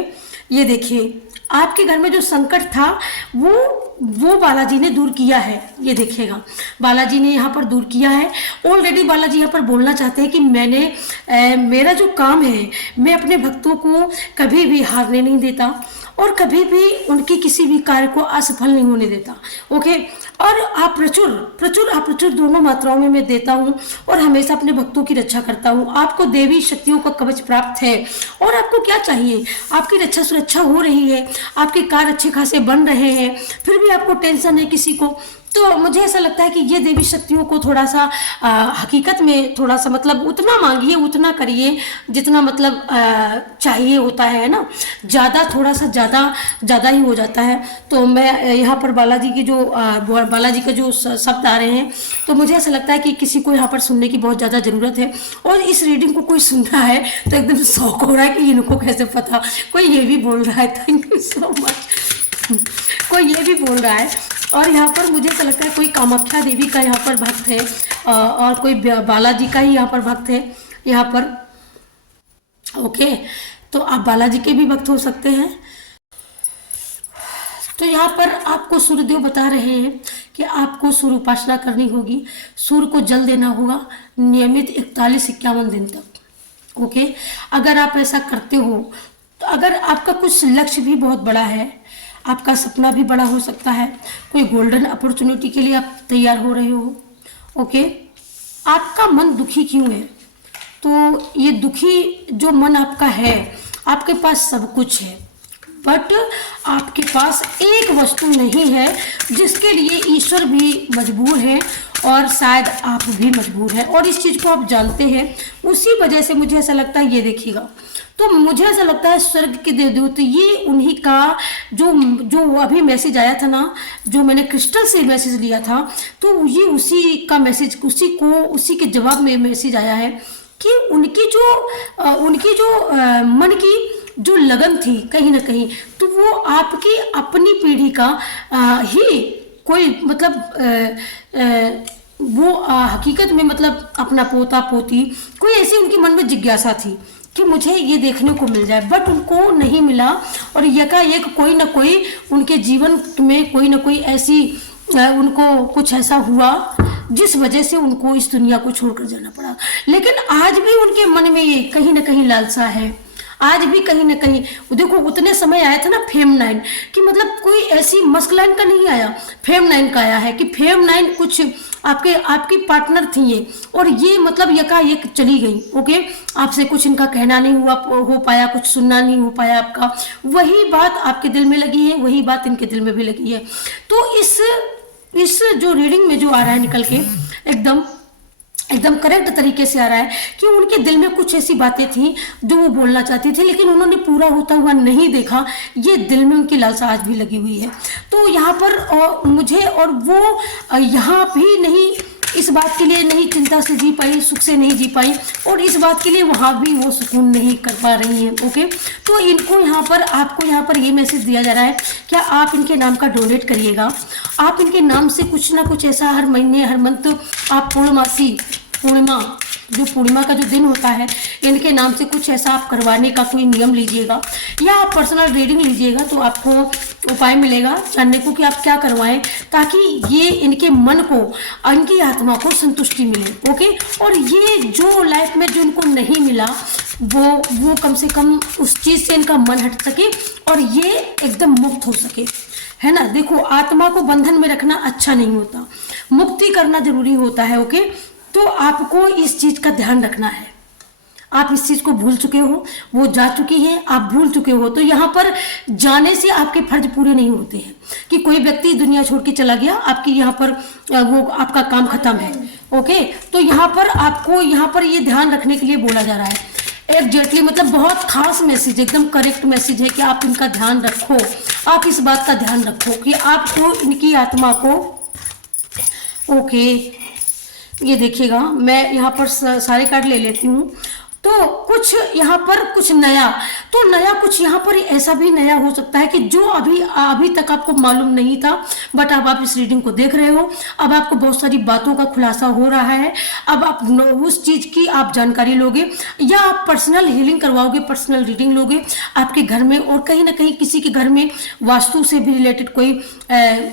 ये देखिए आपके घर में जो संकट था वो बालाजी ने दूर किया है। ये देखिएगा बालाजी ने यहाँ पर दूर किया है ऑलरेडी। बालाजी यहाँ पर बोलना चाहते हैं कि मेरा जो काम है, मैं अपने भक्तों को कभी भी हारने नहीं देता और कभी भी उनकी किसी भी कार्य को असफल नहीं होने देता। ओके, और आप प्रचुर दोनों मात्राओं में मैं देता हूँ और हमेशा अपने भक्तों की रक्षा करता हूँ। आपको देवी शक्तियों का कवच प्राप्त है, और आपको क्या चाहिए? आपकी रक्षा सुरक्षा हो रही है, आपके कार्य अच्छे खासे बन रहे हैं, फिर भी आपको टेंशन है किसी को। तो मुझे ऐसा लगता है कि ये देवी शक्तियों को थोड़ा सा हकीकत में थोड़ा सा मतलब उतना मांगिए, उतना करिए जितना मतलब चाहिए होता है ना। थोड़ा सा ज़्यादा ही हो जाता है। तो मैं यहाँ पर बालाजी का जो शब्द आ रहे हैं, तो मुझे ऐसा लगता है कि किसी को यहाँ पर सुनने की बहुत ज़्यादा ज़रूरत है। और इस रीडिंग को कोई सुन रहा है तो एकदम शौक हो रहा है कि इनको कैसे पता। कोई ये भी बोल रहा है, थैंक यू सो मच। कोई ये भी बोल रहा है। और यहाँ पर मुझे ऐसा लगता है कोई कामाख्या देवी का यहाँ पर भक्त है, और कोई बालाजी का ही यहाँ पर भक्त है यहाँ पर। ओके, तो आप बालाजी के भी भक्त हो सकते हैं। तो यहाँ पर आपको सूर्यदेव बता रहे हैं कि आपको सूर्य उपासना करनी होगी, सूर्य को जल देना होगा नियमित 41-51 दिन तक। ओके, अगर आप ऐसा करते हो तो अगर आपका कुछ लक्ष्य भी बहुत बड़ा है, आपका सपना भी बड़ा हो सकता है, कोई गोल्डन अपॉर्चुनिटी के लिए आप तैयार हो रहे हो। ओके, आपका मन दुखी क्यों है? तो ये दुखी जो मन आपका है, आपके पास सब कुछ है, बट आपके पास एक वस्तु नहीं है जिसके लिए ईश्वर भी मजबूर है और शायद आप भी मजबूर हैं, और इस चीज़ को आप जानते हैं। उसी वजह से मुझे ऐसा लगता है, ये देखिएगा, तो मुझे ऐसा लगता है स्वर्ग के देवदूत ये उन्हीं का जो अभी मैसेज आया था ना, जो मैंने क्रिस्टल से मैसेज लिया था, तो ये उसी का मैसेज, उसी के जवाब में मैसेज आया है कि उनकी जो मन की जो लगन थी कहीं ना कहीं, तो वो आपकी अपनी पीढ़ी का ही कोई मतलब वो हकीकत में मतलब अपना पोता पोती, कोई ऐसी उनके मन में जिज्ञासा थी कि मुझे ये देखने को मिल जाए, बट उनको नहीं मिला। और यकायक कोई ना कोई उनके जीवन में कोई ना कोई ऐसी उनको कुछ ऐसा हुआ जिस वजह से उनको इस दुनिया को छोड़कर जाना पड़ा। लेकिन आज भी उनके मन में ये कहीं ना कहीं लालसा है, आज भी कहीं ना कहीं। देखो उतने समय आया था ना फेम 9, कि मतलब कोई ऐसी मस्कुलाइन का नहीं आया, फेम 9 का आया है कि फेम 9 कुछ आपकी पार्टनर थी ये, और ये मतलब यकायक चली गई। ओके, आपसे कुछ इनका कहना नहीं हो पाया, कुछ सुनना नहीं हो पाया आपका, वही बात आपके दिल में लगी है, वही बात इनके दिल में भी लगी है। तो इस जो रीडिंग में जो आ रहा है निकल के एकदम करेक्ट तरीके से आ रहा है कि उनके दिल में कुछ ऐसी बातें थी जो वो बोलना चाहती थी, लेकिन उन्होंने पूरा होता हुआ नहीं देखा। ये दिल में उनकी लालसा आज भी लगी हुई है। तो यहाँ पर मुझे, और वो यहाँ भी नहीं, इस बात के लिए नहीं चिंता से जी पाई, सुख से नहीं जी पाई, और इस बात के लिए वहाँ भी वो सुकून नहीं कर पा रही हैं। ओके, तो इनको यहाँ पर, आपको यहाँ पर ये मैसेज दिया जा रहा है, क्या आप इनके नाम का डोनेट करिएगा। आप इनके नाम से कुछ ना कुछ ऐसा हर महीने हर मंथ आप पूर्णिमा जो पूर्णिमा का जो दिन होता है, इनके नाम से कुछ ऐसा आप करवाने का कोई नियम लीजिएगा या आप पर्सनल रीडिंग लीजिएगा तो आपको उपाय मिलेगा जानने को कि आप क्या करवाएं, ताकि ये इनके मन को, इनकी आत्मा को संतुष्टि मिले। ओके, और ये जो लाइफ में जो इनको नहीं मिला वो कम से कम उस चीज़ से इनका मन हट सके और ये एकदम मुक्त हो सके, है ना। देखो, आत्मा को बंधन में रखना अच्छा नहीं होता, मुक्ति करना जरूरी होता है। ओके, तो आपको इस चीज़ का ध्यान रखना है। आप इस चीज़ को भूल चुके हो, वो जा चुकी है, आप भूल चुके हो, तो यहाँ पर जाने से आपके फर्ज पूरे नहीं होते हैं कि कोई व्यक्ति दुनिया छोड़ के चला गया, आपकी यहाँ पर वो आपका काम खत्म है। ओके, तो यहाँ पर आपको यहाँ पर ये ध्यान रखने के लिए बोला जा रहा है एग्जैक्टली, मतलब बहुत खास मैसेज, एकदम करेक्ट मैसेज है कि आप इनका ध्यान रखो। आप इस बात का ध्यान रखो कि आपको इनकी आत्मा को, ओके, ये देखिएगा, मैं यहाँ पर सारे कार्ड ले लेती हूँ। तो कुछ यहाँ पर कुछ नया, तो नया कुछ यहाँ पर ऐसा भी नया हो सकता है कि जो अभी तक आपको मालूम नहीं था, बट अब आप इस रीडिंग को देख रहे हो, अब आपको बहुत सारी बातों का खुलासा हो रहा है। अब आप उस चीज़ की आप जानकारी लोगे या आप पर्सनल हीलिंग करवाओगे, पर्सनल रीडिंग लोगे आपके घर में, और कहीं ना कहीं किसी के घर में वास्तु से भी रिलेटेड कोई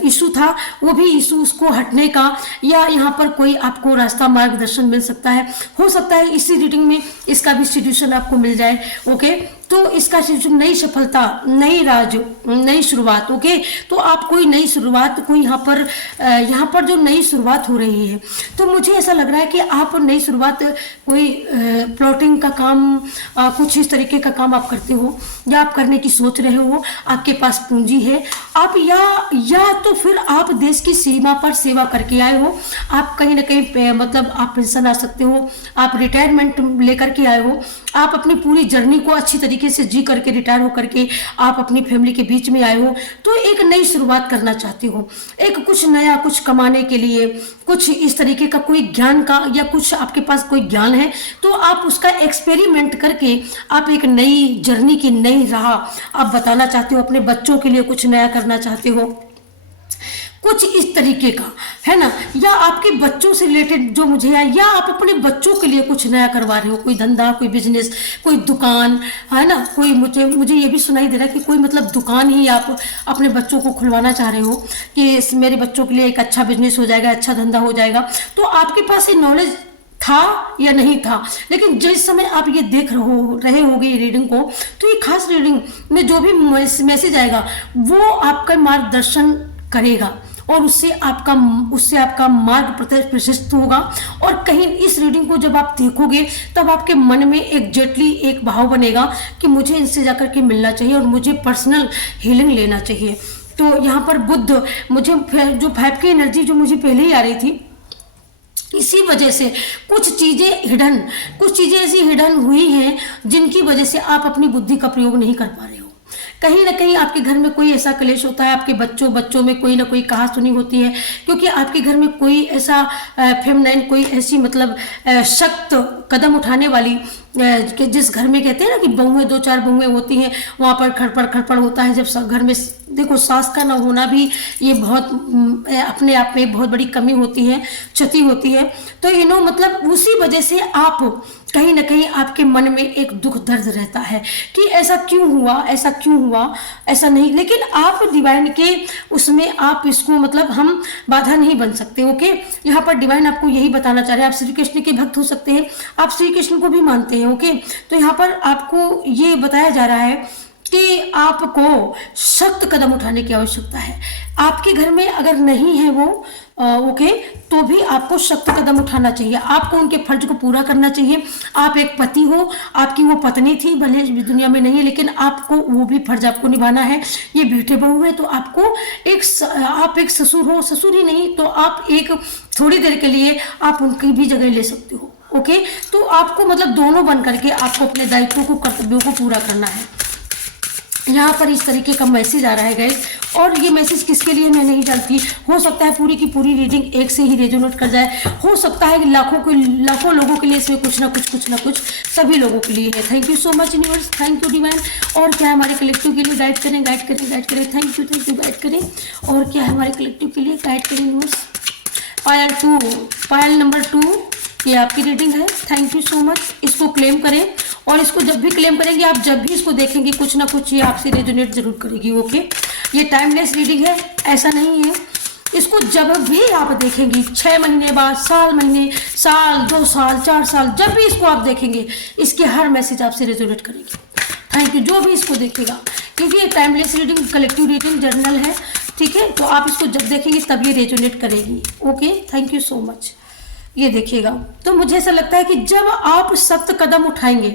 इशू था, वो भी इशू उसको हटने का, या यहाँ पर कोई आपको रास्ता मार्गदर्शन मिल सकता है। हो सकता है इसी रीडिंग में इसका भी सॉल्यूशन आपको मिल जाए। ओके, तो इसका सॉल्यूशन नई सफलता, नई राज, नई शुरुआत। ओके, तो आप कोई नई शुरुआत, कोई यहाँ पर जो नई शुरुआत हो रही है, तो मुझे ऐसा लग रहा है कि आप नई शुरुआत, कोई प्लॉटिंग का काम, कुछ इस तरीके का काम आप करते हो या आप करने की सोच रहे हो, आपके पास पूंजी है, आप या तो फिर आप देश की सीमा पर सेवा करके आए हो, आप कहीं ना कहीं मतलब आप पेंशन आ सकते हो, आप रिटायरमेंट लेकर के आए हो, आप अपनी पूरी जर्नी को अच्छी तरीके से जी करके रिटायर हो करके आप अपनी फैमिली के बीच में आए हो, तो एक नई शुरुआत करना चाहते हो, एक कुछ नया, कुछ कमाने के लिए, कुछ इस तरीके का कोई ज्ञान का, या कुछ आपके पास कोई ज्ञान है तो आप उसका एक्सपेरिमेंट करके आप एक नई जर्नी की नई राह आप बताना चाहते हो, अपने बच्चों के लिए कुछ नया करना चाहते हो, कुछ इस तरीके का, है ना। या आपके बच्चों से रिलेटेड जो मुझे है, या आप अपने बच्चों के लिए कुछ नया करवा रहे हो, कोई धंधा, कोई बिजनेस, कोई दुकान, है ना। कोई मुझे ये भी सुनाई दे रहा है कि कोई मतलब दुकान ही आप अपने बच्चों को खुलवाना चाह रहे हो कि मेरे बच्चों के लिए एक अच्छा बिजनेस हो जाएगा, अच्छा धंधा हो जाएगा। तो आपके पास ये नॉलेज था या नहीं था, लेकिन जिस समय आप ये देख रहे होगे ये रीडिंग को, तो ये खास रीडिंग में जो भी मैसेज आएगा वो आपका मार्गदर्शन करेगा और उससे आपका मार्ग प्रशस्त होगा। और कहीं इस रीडिंग को जब आप देखोगे तब आपके मन में एग्जैक्टली एक भाव बनेगा कि मुझे इनसे जाकर के मिलना चाहिए और मुझे पर्सनल हीलिंग लेना चाहिए। तो यहाँ पर बुद्ध, मुझे जो 5 की एनर्जी जो मुझे पहले ही आ रही थी, इसी वजह से कुछ चीज़ें ऐसी हिडन हुई हैं जिनकी वजह से आप अपनी बुद्धि का प्रयोग नहीं कर पा रहे हो। कहीं ना कहीं आपके घर में कोई ऐसा क्लेश होता है, आपके बच्चों में कोई ना कोई कहा सुनी होती है, क्योंकि आपके घर में कोई ऐसा फेमिनाइन, कोई ऐसी मतलब सख्त कदम उठाने वाली, जिस घर में कहते हैं ना कि बहुएं 2-4 बहुएं होती हैं, वहाँ पर खड़पड़ होता है। जब घर में देखो सास का ना होना भी ये बहुत अपने आप में बहुत बड़ी कमी होती है, क्षति होती है। तो मतलब उसी वजह से आप कहीं ना कहीं आपके मन में एक दुख दर्द रहता है कि ऐसा क्यों हुआ, ऐसा नहीं। लेकिन आप डिवाइन के उसमें आप इसको मतलब हम बाधा नहीं बन सकते। ओके, यहाँ पर डिवाइन आपको यही बताना चाह रहे हैं। आप श्री कृष्ण के भक्त हो सकते हैं, आप श्री कृष्ण को भी मानते हैं। ओके, तो यहाँ पर आपको ये बताया जा रहा है कि आपको सख्त कदम उठाने की आवश्यकता है। आपके घर में अगर नहीं है वो ओके, तो भी आपको सख्त कदम उठाना चाहिए, आपको उनके फर्ज को पूरा करना चाहिए। आप एक पति हो, आपकी वो पत्नी थी, भले दुनिया में नहीं है, लेकिन आपको वो भी फर्ज आपको निभाना है। ये बेटे बहू है तो आपको आप एक ससुर हो, ससुर ही नहीं तो आप एक थोड़ी देर के लिए आप उनकी भी जगह ले सकते हो। ओके, तो आपको मतलब दोनों बन करके आपको अपने दायित्वों को, कर्तव्यों को पूरा करना है। यहाँ पर इस तरीके का मैसेज आ रहा है गाइस, और ये मैसेज किसके लिए मैं नहीं जानती। हो सकता है पूरी की पूरी रीडिंग एक से ही रेजोनेट कर जाए, हो सकता है कि लाखों लोगों के लिए इसमें कुछ ना कुछ सभी लोगों के लिए है। Thank you so much universe, thank you divine. और क्या है हमारे कलेक्टिव के लिए गाइड करें। थैंक यू गाइड करें। और क्या है हमारे कलेक्टिव के लिए गाइड करें यूनिवर्स। पायल नंबर 2 ये आपकी रीडिंग है। Thank you so much. इसको क्लेम करें, और इसको जब भी क्लेम करेंगे आप, जब भी इसको देखेंगे कुछ ना कुछ ये आपसे रेजोनेट जरूर करेगी। ओके, ये टाइमलेस रीडिंग है, ऐसा नहीं है। इसको जब भी आप देखेंगे, 6 महीने बाद, साल 2 साल 4 साल, जब भी इसको आप देखेंगे इसके हर मैसेज आपसे रेजोनेट करेगी। थैंक यू जो भी इसको देखेगा, क्योंकि ये timeless reading, collective reading, journal है, ठीक है। तो आप इसको जब देखेंगे तब ये रेजोनेट करेगी। Okay, thank you so much. ये देखिएगा, तो मुझे ऐसा लगता है कि जब आप सख्त कदम उठाएंगे,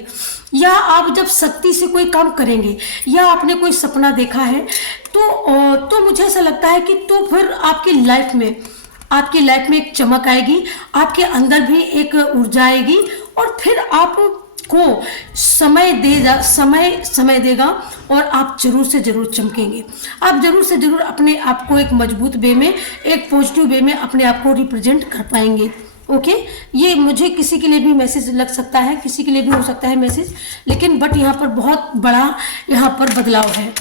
या आप जब सख्ती से कोई काम करेंगे, या आपने कोई सपना देखा है, तो मुझे ऐसा लगता है कि तो फिर आपकी लाइफ में एक चमक आएगी, आपके अंदर भी एक ऊर्जा आएगी, और फिर आपको समय देगा, और आप जरूर से जरूर चमकेंगे। आप जरूर से जरूर अपने आप को एक मजबूत वे में, एक पॉजिटिव वे में अपने आप को रिप्रेजेंट कर पाएंगे। ओके, ये मुझे किसी के लिए भी मैसेज लग सकता है, किसी के लिए भी हो सकता है मैसेज, लेकिन बट यहाँ पर बहुत बड़ा यहाँ पर बदलाव है।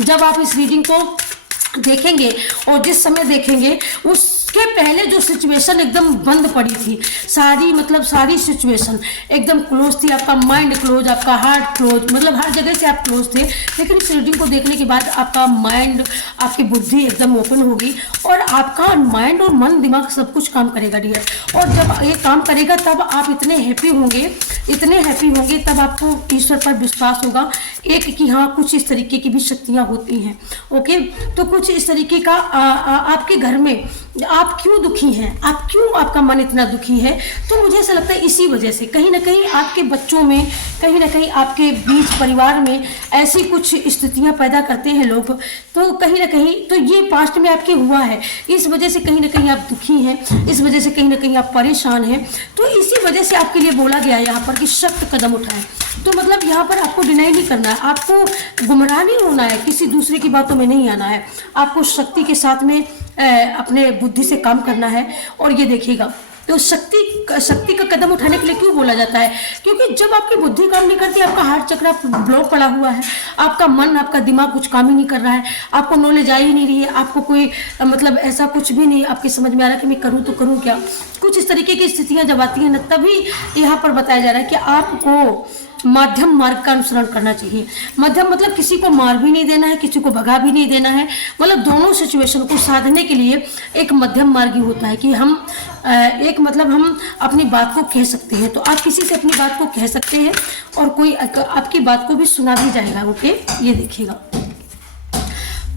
जब आप इस रीडिंग को देखेंगे, और जिस समय देखेंगे उसके पहले जो सिचुएशन एकदम बंद पड़ी थी, सारी सिचुएशन एकदम क्लोज थी, आपका माइंड क्लोज, आपका हार्ट क्लोज, मतलब हर जगह से आप क्लोज थे। लेकिन इस रीडिंग को देखने के बाद आपका माइंड, आपकी बुद्धि एकदम ओपन होगी, और आपका माइंड और मन दिमाग सब कुछ काम करेगा डियर। और जब ये काम करेगा तब आप इतने हैप्पी होंगे, तब आपको ईश्वर पर विश्वास होगा एक, कि हाँ कुछ इस तरीके की भी शक्तियाँ होती हैं। ओके, तो कुछ इस तरीके का आपके घर में, आप क्यों दुखी हैं, आपका मन इतना दुखी है, तो मुझे ऐसा लगता है इसी वजह से कहीं ना कहीं आपके बच्चों में, कहीं ना कहीं आपके बीच परिवार में ऐसी कुछ स्थितियां पैदा करते हैं लोग, तो कहीं ना कहीं तो ये पास्ट में आपके हुआ है, इस वजह से कहीं ना कहीं आप दुखी हैं, इस वजह से कहीं ना कहीं आप परेशान हैं। तो इसी वजह से आपके लिए बोला गया है यहाँ पर कि सख्त कदम उठाएं। तो मतलब यहाँ पर आपको डिनाई नहीं करना है, आपको गुमराह नहीं होना है, किसी दूसरे की बातों में नहीं आना है, आपको शक्ति के साथ में अपने बुद्धि से काम करना है। और ये देखिएगा, तो शक्ति का कदम उठाने के लिए क्यों बोला जाता है, क्योंकि जब आपकी बुद्धि काम नहीं करती, आपका हार्ट चक्र ब्लॉक पड़ा हुआ है, आपका मन, आपका दिमाग कुछ काम ही नहीं कर रहा है, आपको नॉलेज आ ही नहीं रही है, आपको कोई मतलब ऐसा कुछ भी नहीं आपके समझ में आ रहा कि मैं करूँ तो करूँ क्या, कुछ इस तरीके की स्थितियाँ जब आती हैं ना, तभी यहाँ पर बताया जा रहा है कि आपको मध्यम मार्ग का अनुसरण करना चाहिए। मध्यम मतलब किसी को मार भी नहीं देना है, किसी को भगा भी नहीं देना है, मतलब दोनों सिचुएशन को साधने के लिए एक मध्यम मार्ग ही होता है कि हम हम अपनी बात को कह सकते हैं। तो आप किसी से अपनी बात को कह सकते हैं, और कोई आपकी बात को भी सुना भी जाएगा। ओके, ये देखिएगा,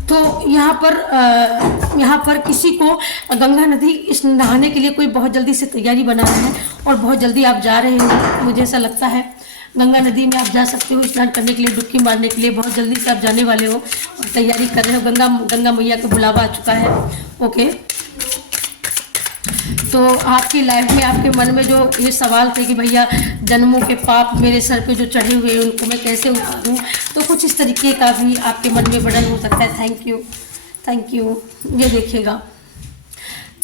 तो यहाँ पर किसी को गंगा नदी नहाने के लिए कोई बहुत जल्दी से तैयारी बना रहा है, और बहुत जल्दी आप जा रहे हो, मुझे ऐसा लगता है गंगा नदी में आप जा सकते हो स्नान करने के लिए, डुबकी मारने के लिए, बहुत जल्दी से आप जाने वाले हो और तैयारी कर रहे हो, गंगा मैया का बुलावा आ चुका है। ओके, तो आपकी लाइफ में, आपके मन में जो ये सवाल थे कि भैया जन्मों के पाप मेरे सर पे जो चढ़े हुए हैं उनको मैं कैसे उतारूं, तो कुछ इस तरीके का भी आपके मन में बर्डन हो सकता है। Thank you. ये देखिएगा,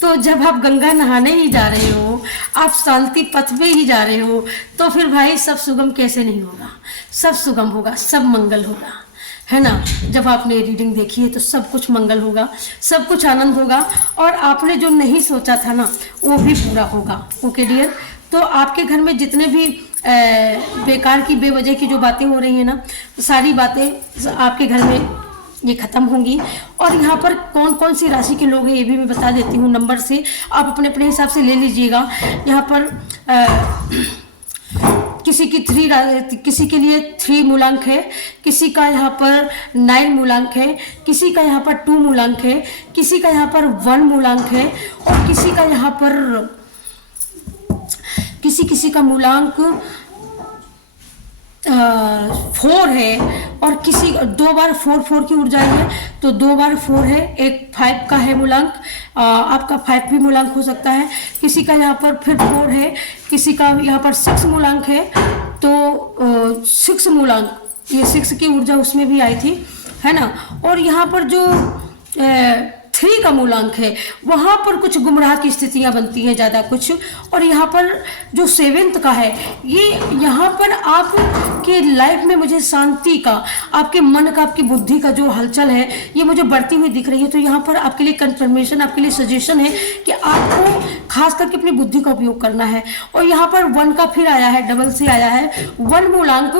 तो जब आप गंगा नहाने ही जा रहे हो, आप शांति पथ पे ही जा रहे हो, तो फिर भाई सब सुगम कैसे नहीं होगा, सब सुगम होगा, सब मंगल होगा, है ना। जब आपने रीडिंग देखी है तो सब कुछ मंगल होगा, सब कुछ आनंद होगा, और आपने जो नहीं सोचा था ना वो भी पूरा होगा। ओके डियर, तो आपके घर में जितने भी बेकार की, बेवजह की जो बातें हो रही हैं ना, सारी बातें आपके घर में ये खत्म होंगी। और यहाँ पर कौन कौन सी राशि के लोग हैं ये भी मैं बता देती हूँ नंबर से, आप अपने अपने हिसाब से ले लीजिएगा। यहाँ पर किसी के लिए 3 मूलांक है, किसी का यहाँ पर 9 मूलांक है, किसी का यहाँ पर 2 मूलांक है, किसी का यहाँ पर 1 मूलांक है, और किसी का यहाँ पर किसी का मूलांक 4 है, और किसी 2 बार 4 की ऊर्जा है, तो 2 बार 4 है, एक 5 का है मूलांक, आपका 5 भी मूलांक हो सकता है, किसी का यहाँ पर फिर 4 है, किसी का यहाँ पर 6 मूलांक है, तो 6 मूलांक, ये 6 की ऊर्जा उसमें भी आई थी, है ना। और यहाँ पर जो 3 का मूलांक है, वहाँ पर कुछ गुमराह की स्थितियाँ बनती हैं ज़्यादा कुछ। और यहाँ पर जो 7th का है, ये यहाँ पर आपके लाइफ में मुझे शांति का, आपके मन का, आपकी बुद्धि का जो हलचल है ये मुझे बढ़ती हुई दिख रही है। तो यहाँ पर आपके लिए कंफर्मेशन, आपके लिए सजेशन है कि आपको खास करके अपनी बुद्धि का उपयोग करना है। और यहाँ पर 1 का फिर आया है, डबल से आया है 1 मूलांक।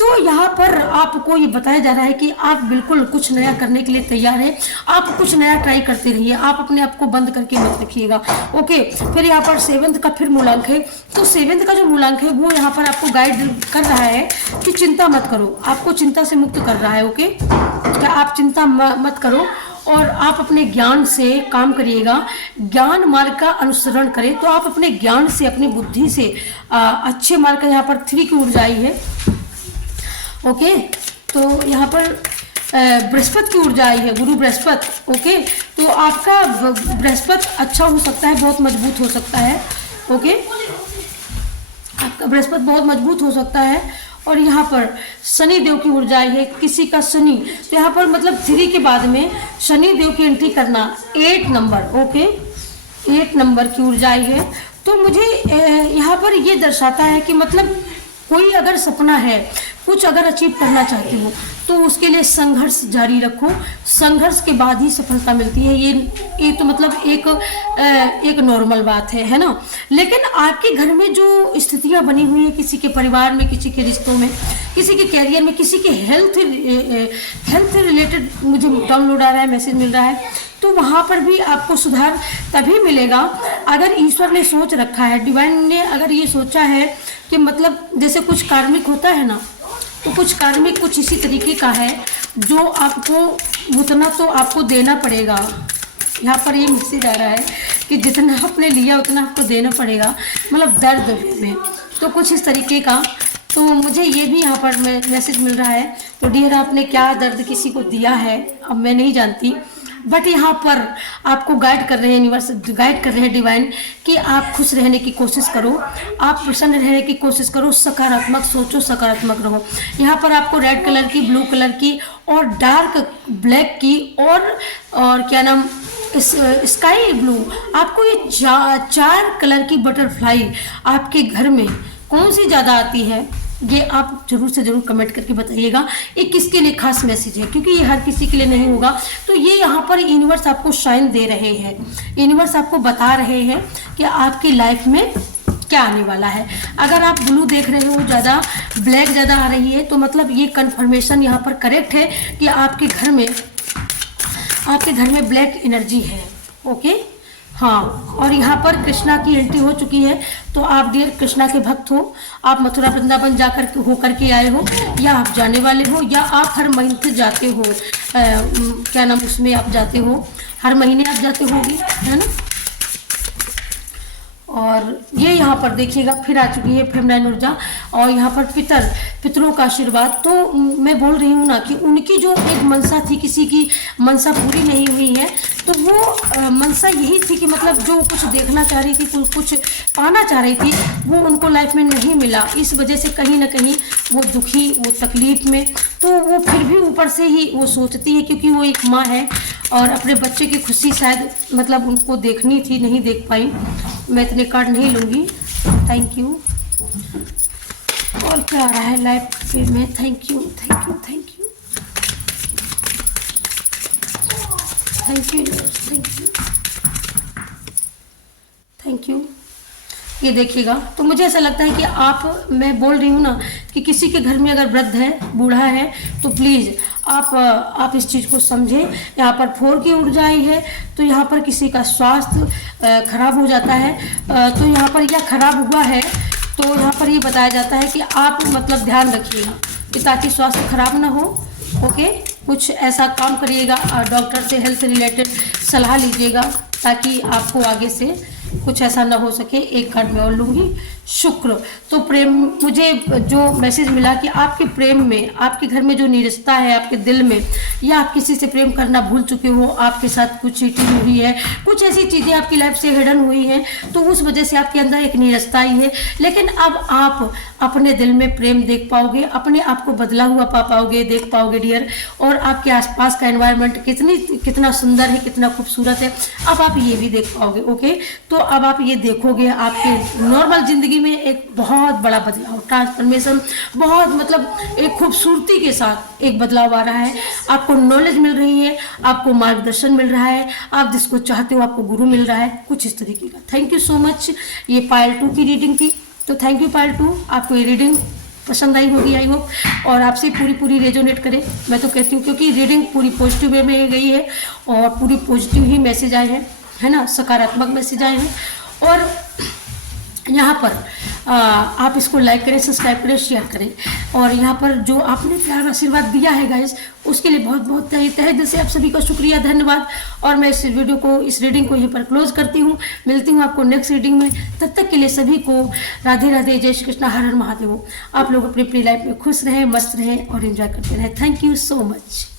तो यहाँ पर आपको ये बताया जा रहा है कि आप बिल्कुल कुछ नया करने के लिए तैयार है, आप कुछ नया ट्राई करते रहिए, आप अपने आप को बंद करके मत रखिएगा। ओके, फिर यहाँ पर 7th का फिर मूलांक है। तो 7th का जो मूलांक है वो यहाँ पर आपको गाइड कर रहा है कि चिंता मत करो, आपको चिंता से मुक्त कर रहा है। ओके, क्या आप चिंता मत करो और आप अपने ज्ञान से काम करिएगा, ज्ञान मार्ग का अनुसरण करें। तो आप अपने ज्ञान से, अपनी बुद्धि से अच्छे मार्ग का, यहाँ पर 3 की ऊर्जा आई है। ओके, तो यहाँ पर बृहस्पति की ऊर्जा आई है, गुरु बृहस्पति। ओके, तो आपका बृहस्पति अच्छा हो सकता है, बहुत मजबूत हो सकता है। ओके, आपका बृहस्पति बहुत मजबूत हो सकता है। और यहाँ पर शनि देव की ऊर्जा आई है, किसी का शनि, तो यहाँ पर मतलब 3 के बाद में शनि देव की एंट्री करना, 8 नंबर। ओके, 8 नंबर की ऊर्जा आई है। तो मुझे यहाँ पर ये दर्शाता है कि मतलब कोई अगर सपना है, कुछ अगर अचीव करना चाहते हो तो उसके लिए संघर्ष जारी रखो, संघर्ष के बाद ही सफलता मिलती है। ये तो मतलब एक नॉर्मल बात है ना। लेकिन आपके घर में जो स्थितियां बनी हुई है, किसी के परिवार में, किसी के रिश्तों में, किसी के कैरियर में, किसी के हेल्थ रिलेटेड मुझे डाउनलोड आ रहा है, मैसेज मिल रहा है, तो वहाँ पर भी आपको सुधार तभी मिलेगा अगर ईश्वर ने सोच रखा है, डिवाइन ने अगर ये सोचा है कि मतलब जैसे कुछ कार्मिक होता है ना, तो कुछ कार्मिक कुछ इसी तरीके का है जो आपको उतना तो आपको देना पड़ेगा। यहाँ पर ये मैसेज आ रहा है कि जितना आपने लिया उतना आपको देना पड़ेगा, मतलब दर्द में, तो कुछ इस तरीके का। तो मुझे ये भी यहाँ पर मैसेज मिल रहा है। तो डियर, आपने क्या दर्द किसी को दिया है अब मैं नहीं जानती, बट यहाँ पर आपको गाइड कर रहे हैं यूनिवर्स, गाइड कर रहे हैं डिवाइन कि आप खुश रहने की कोशिश करो, आप प्रसन्न रहने की कोशिश करो, सकारात्मक सोचो, सकारात्मक रहो। यहाँ पर आपको रेड कलर की, ब्लू कलर की और डार्क ब्लैक की और क्या नाम स्काई ब्लू, आपको ये 4 कलर की बटरफ्लाई आपके घर में कौन सी ज़्यादा आती है, ये आप जरूर से जरूर कमेंट करके बताइएगा। ये किसके लिए खास मैसेज है, क्योंकि ये हर किसी के लिए नहीं होगा। तो ये यहाँ पर यूनिवर्स आपको शाइन दे रहे हैं, यूनिवर्स आपको बता रहे हैं कि आपकी लाइफ में क्या आने वाला है। अगर आप ब्लू देख रहे हो, ज़्यादा ब्लैक ज़्यादा आ रही है, तो मतलब ये कंफर्मेशन यहाँ पर करेक्ट है कि आपके घर में ब्लैक एनर्जी है। ओके, हाँ, और यहाँ पर कृष्णा की एंट्री हो चुकी है। तो आप डियर कृष्णा के भक्त हो, आप मथुरा वृंदावन जाकर होकर के आए हो, या आप जाने वाले हो, या आप हर महीने जाते हो, क्या नाम उसमें आप जाते हो, हर महीने आप जाते होगे, है ना। और ये यहाँ पर देखिएगा फिर आ चुकी है फेमिनाइन ऊर्जा, और यहाँ पर पितरों का आशीर्वाद। तो मैं बोल रही हूँ ना कि उनकी जो एक मनसा थी, किसी की मनसा पूरी नहीं हुई है, तो वो मनसा यही थी कि मतलब जो कुछ देखना चाह रही थी, कुछ पाना चाह रही थी, वो उनको लाइफ में नहीं मिला। इस वजह से कहीं ना कहीं वो दुखी, वो तकलीफ में, तो वो फिर भी ऊपर से ही वो सोचती है, क्योंकि वो एक माँ है और अपने बच्चे की खुशी शायद मतलब उनको देखनी थी, नहीं देख पाई। मैं इतने कार्ड नहीं लूँगी, थैंक यू। और क्या आ रहा है लाइफ में, thank you thank you thank you thank you thank you thank you. ये देखिएगा, तो मुझे ऐसा लगता है कि आप, मैं बोल रही हूँ ना कि किसी के घर में अगर वृद्ध है, बूढ़ा है, तो प्लीज़ आप इस चीज़ को समझें। यहाँ पर 4 की ऊर्जा आई है, तो यहाँ पर किसी का स्वास्थ्य खराब हो जाता है, तो यहाँ पर क्या खराब हुआ है, तो यहाँ पर ये बताया जाता है कि आप मतलब ध्यान रखिएगा कि ताकि स्वास्थ्य खराब ना हो। ओके, कुछ ऐसा काम करिएगा, डॉक्टर से हेल्थ रिलेटेड सलाह लीजिएगा, ताकि आपको आगे से कुछ ऐसा ना हो सके। एक कार्ड में और लूँगी, शुक्र। तो प्रेम, मुझे जो मैसेज मिला कि आपके प्रेम में, आपके घर में जो निरस्ता है आपके दिल में, या आप किसी से प्रेम करना भूल चुके हो, आपके साथ कुछ चीटिंग हुई है, कुछ ऐसी चीज़ें आपकी लाइफ से हिडन हुई हैं, तो उस वजह से आपके अंदर एक निरस्ता आई है। लेकिन अब आप अपने दिल में प्रेम देख पाओगे, अपने आप को बदला हुआ पा पाओगे, देख पाओगे डियर। और आपके आसपास का एनवायरनमेंट कितना सुंदर है, कितना खूबसूरत है, अब आप ये भी देख पाओगे। ओके, तो अब आप ये देखोगे, आपके नॉर्मल जिंदगी में एक बहुत बड़ा बदलाव, ट्रांसफॉर्मेशन, बहुत मतलब एक खूबसूरती के साथ एक बदलाव आ रहा है। आपको नॉलेज मिल रही है, आपको मार्गदर्शन मिल रहा है, आप जिसको चाहते हो आपको गुरु मिल रहा है, कुछ इस तरीके का। थैंक यू सो मच, ये पायल 2 की रीडिंग थी। तो थैंक यू पायल 2, आपको ये रीडिंग पसंद आई होगी आई होप, और आपसे पूरी रेजोनेट करे, मैं तो कहती हूँ, क्योंकि रीडिंग पूरी पॉजिटिव वे में गई है और पूरी पॉजिटिव ही मैसेज आए हैं, है ना, सकारात्मक मैसेज आए हैं। और यहाँ पर आप इसको लाइक करें, सब्सक्राइब करें, शेयर करें, और यहाँ पर जो आपने प्यार आशीर्वाद दिया है गाइस, उसके लिए बहुत बहुत तहे दिल से आप सभी का शुक्रिया, धन्यवाद। और मैं इस वीडियो को, इस रीडिंग को यहीं पर क्लोज करती हूँ। मिलती हूँ आपको नेक्स्ट रीडिंग में, तब तक के लिए सभी को राधे राधे, जय श्री कृष्णा, हर हर महादेव। आप लोग अपनी अपनी लाइफ में खुश रहें, मस्त रहें और एंजॉय करते रहें। Thank you so much.